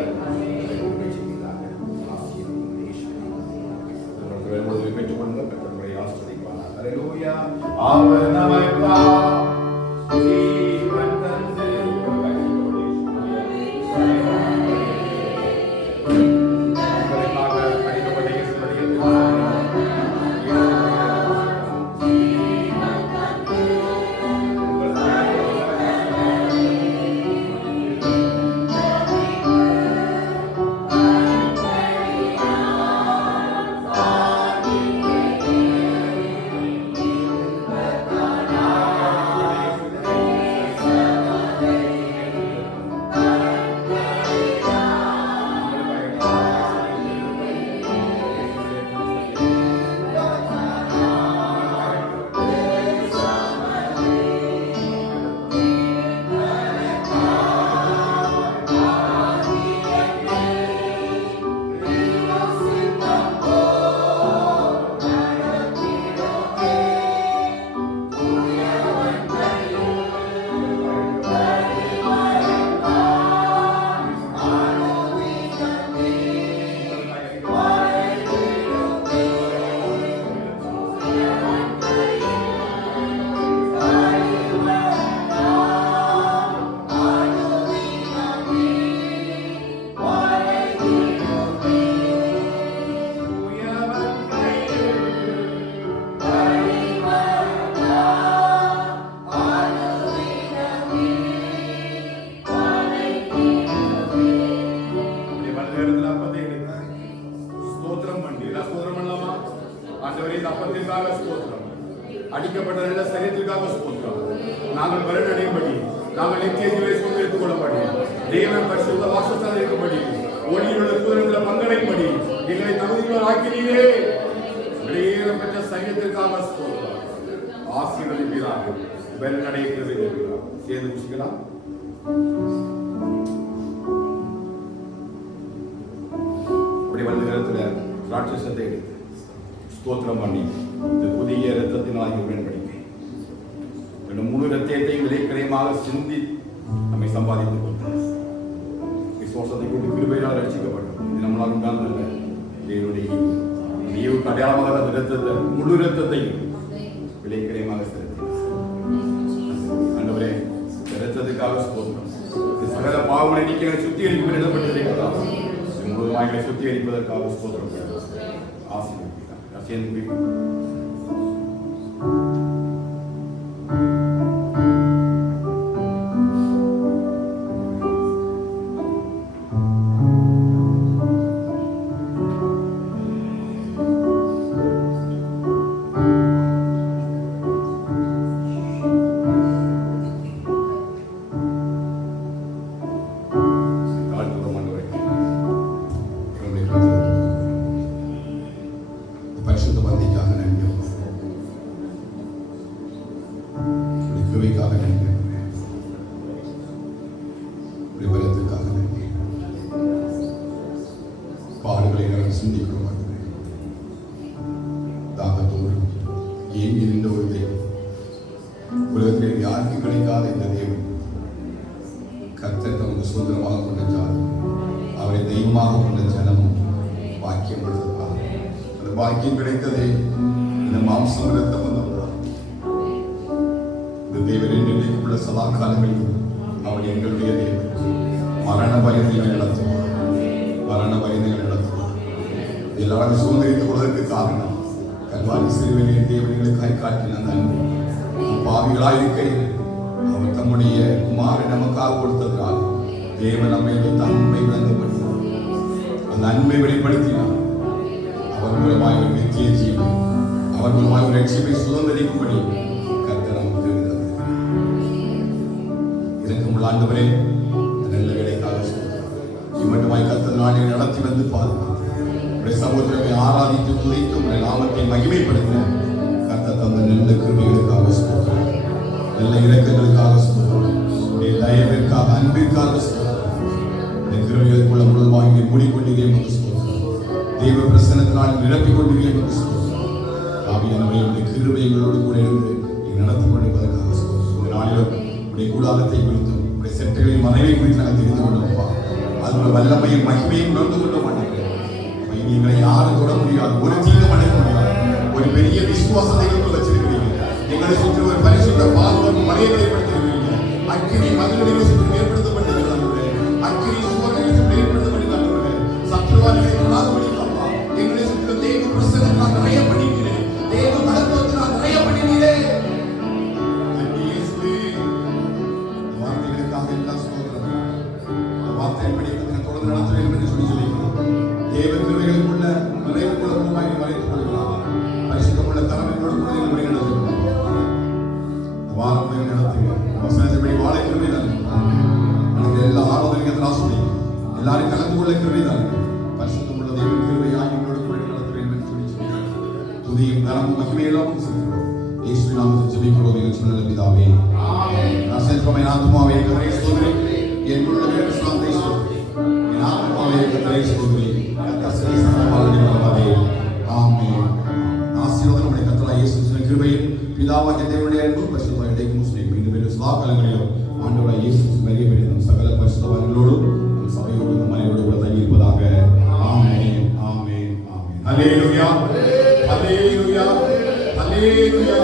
பெற்றுக் கொண்டு கர்த்தருடைய ஆசீர்வதிப்பார். அல்லேலூயா. அவர் நமக்காக ஜீவன் தந்து அடிக்கப்பட்ட நல்ல சரீரத்திற்காக ஸ்தோத்திரம். நாங்கள் பலனடையும்படி, நாங்கள் நித்திய ஜீவனை சுதந்திரித்துக் கொள்ளும்படி, தேவன் பரிசுத்த வாசஸ்தலத்தில் இருக்கும்படி, ஒளியிலுள்ள தூதர்களுடைய பங்கடையும்படி எங்களை தகுதியுள்ள ஆக்கினீரே. வெளியேறம் பெற்ற சரீரத்திற்காக ஸ்தோத்திரம். ஆசீர்வதிப்பீராக. பலனடைகிறது சேர்ந்து புசிக்கலாம். ராட்சசத்தை எடுத்து ஸ்தோத்திரம் பண்ணி இந்த புதிய இரத்தத்தினாகிய உடன்படிக்கை முழு இரத்தத்தையும் விலைக்கிரயமாக சிந்தி நம்மை சம்பாதித்துக் கொண்டார். விசுவாசத்தை கொண்டு கிருபையால் ரட்சிக்கப்பட்டோம். இது நம்மளால் உண்டானதல்ல, தேவனுடைய ஈவுக்கு அடையாளமாக அந்த இரத்தத்தை முழு இரத்தத்தையும் விலைக்கிரயமாக செலுத்தினார். ஆண்டவரே, இந்த இரத்தத்துக்காக ஸ்தோத்திரம். இந்த சகல பாவங்களை நீக்கி எங்களை சுத்திகரிப்பு எழுதப்பட்டிருக்கிறதா முழுவதுமாக எங்களை சுத்திகரிப்பதற்காக ஸ்தோத்திரம் ஆசீர்வதிக்கிறார். சேர்ந்து பரிசுத்த பந்திக்காக நன்றி, கிருபைக்காக நன்றி, பலத்துக்காக நன்றி. பாடுகளை நாங்கள் சிந்திக்கிறோம். தாகத்தோடு ஏங்கி நின்ற ஒரு தெய்வம், உலகத்தில் யாருக்கும் கிடைக்காத இந்த தெய்வம் கர்த்தர் தமக்கு சுதந்திரமாக கொண்ட ஜாதி, அவரை தெய்வமாக கொண்ட ஜனமும் வாக்கியம் கொடுத்திருப்பார். அந்த வாக்கியம் கிடைத்ததே இந்த மாம்சம் ரத்தம் வந்தவர்களால். இந்த தேவனின் நிலைக்குள்ள சதா காலங்களில் அவர் எங்களுடைய தேவன். மரண பயங்களை நடத்துவார், மரண பயங்களை நடத்துவார். எல்லாரும் சுதந்திரித்துக் கொள்வதற்கு காரணம் கல்வாரி சிறுவனின் தேவனைகளுக்காய் காட்டின அந்த அன்பு. பாவிகளாயிருக்கையில் அவர் தம்முடைய குமாரை நமக்காக கொடுத்ததால் தேவன் நம்மை தன்மை விளங்கப்படுத்தினார். அந்த அன்பை வெளிப்படுத்தினார். அவர் மூலமாய் ஒரு நித்திய ஜீவன், அவர் மூலமாய் ஒரு ரட்சிப்பை சுதந்திரிக்கும்படி கர்த்தர் நமக்கு இதற்குள்ள ஆண்டவரே நல்ல வேலைக்காக இம்மட்டுமாய் கர்த்தர் நாளை நடத்தி வந்து பாருங்கள். சமுத்திரத்தை ஆராதித்து துதிக்கும் நாமத்தை மகிமைப்படுத்த கர்த்தர் தந்த நல்ல கிருபைகளுக்காக ஸ்தோத்திரம், நல்ல இரக்கங்களுக்காக ஸ்தோத்திரம், தயவிற்காக அன்பிற்காக ஸ்தோத்திரம். இந்த கிருபைகளுக்குள்ள முழுவதுமாக மூடிக்கொண்டீரே என்று ஸ்தோத்திரம். தெய்வ பிரசன்னத்தினால் நிரப்பிக் கொண்டீரே என்று ஸ்தோத்திரம். ஆவியானவரே, இந்த கிருபைகளோடு கூட இருந்து நடத்தி கொண்டிருப்பதற்காக ஸ்தோத்திரம். இந்த நாளிலும் உடைய கூடாரத்தை குறித்தும் உடைய செட்டைகளின் மனைவி குறித்து நாங்கள் தெரிந்து கொண்டோம்ப்பா. அதோட வல்லமையும் மகிமையும் உணர்ந்து கொள்ள மாட்டேங்கிறேன். எங்களை யாரும் தொட முடியாது, ஒரு தீங்கு அடைய முடியாது. ஒரு பெரிய விசுவாசத்தை வச்சிருக்கிறீங்க. எங்களை சுற்றி ஒரு பரிசுத்த பாதுகாப்பு மலையை ஏற்படுத்திருக்கிறீங்க. அக்கினி மதுரை சுற்றி ஏற்படுத்தப்பட்டிருக்கிறார்கள். அக்கினி சுவர்களை சுற்றி ஏற்படுத்தப்பட்டிருக்கிறார்கள். சத்ருவாதிகளை தொடாத படிக்கலாமா? எங்களை சுற்றி தேவ பிரசன்னத்தினால் நிறைய பண்ணிக்கிறேன், தேவ மகத்துவத்தினால் நிறைய பண்ணிக்கிறேன். வார்த்தைகளுக்காக எல்லாம் ஸ்தோத்திரம். வார்த்தை படிக்கிறேன், தொடர்ந்து நடத்துவேன் என்று சொல்லிக்கிறேன். தேவ கிருபைகளுக்குள்ள நிறைவு குழப்பமாய் மறைத்துக் கொள்கிறார். பரிசுத்தமுள்ள தலைமையோடு கூட வழி நடத்துகிறோம். வாரம் நடத்துங்க. வசனத்தின்படி வாழ கிருபை தான். எனக்கு எல்லா ஆராதனைகள் ஆசை, எல்லாரும் கலந்து கொள்ள கிருபை தான். பரிசுத்தமுள்ள தேவ கிருபையாய் என்னோடு கூட நடத்துவேன் என்று சொல்லி துதியும் தரமும் மகிமையெல்லாம் செய்கிறோம். இயேசு நாமத்தில் ஜெபிக்கிறோம் எங்கள் சொன்ன பிதாவே. நான் செல்வமை ஆத்துமாவே கரை சோதனை என் உள்ளமே விசுவாசத்தை சோதனை என் ஆத்மாவே கரை சோதனை ஆசீர்வாதம் கர்த்தராகிய இயேசுவின் கிருபையும் பிதாவாகிய தேவனுடைய அன்பும் பரிசுத்தமாய் இடைக்கும் மீண்டும் சதா காலங்களிலும் ஆண்டவராகிய இயேசு பெரிய சகல பரிசுத்தவான்களோடும் நம் சபையோடு நம் மனைவியோடு கூட தங்கி இருப்பதாக. ஆமென், ஆமென், ஆமென். ஹல்லேலூயா, ஹல்லேலூயா, ஹல்லேலூயா.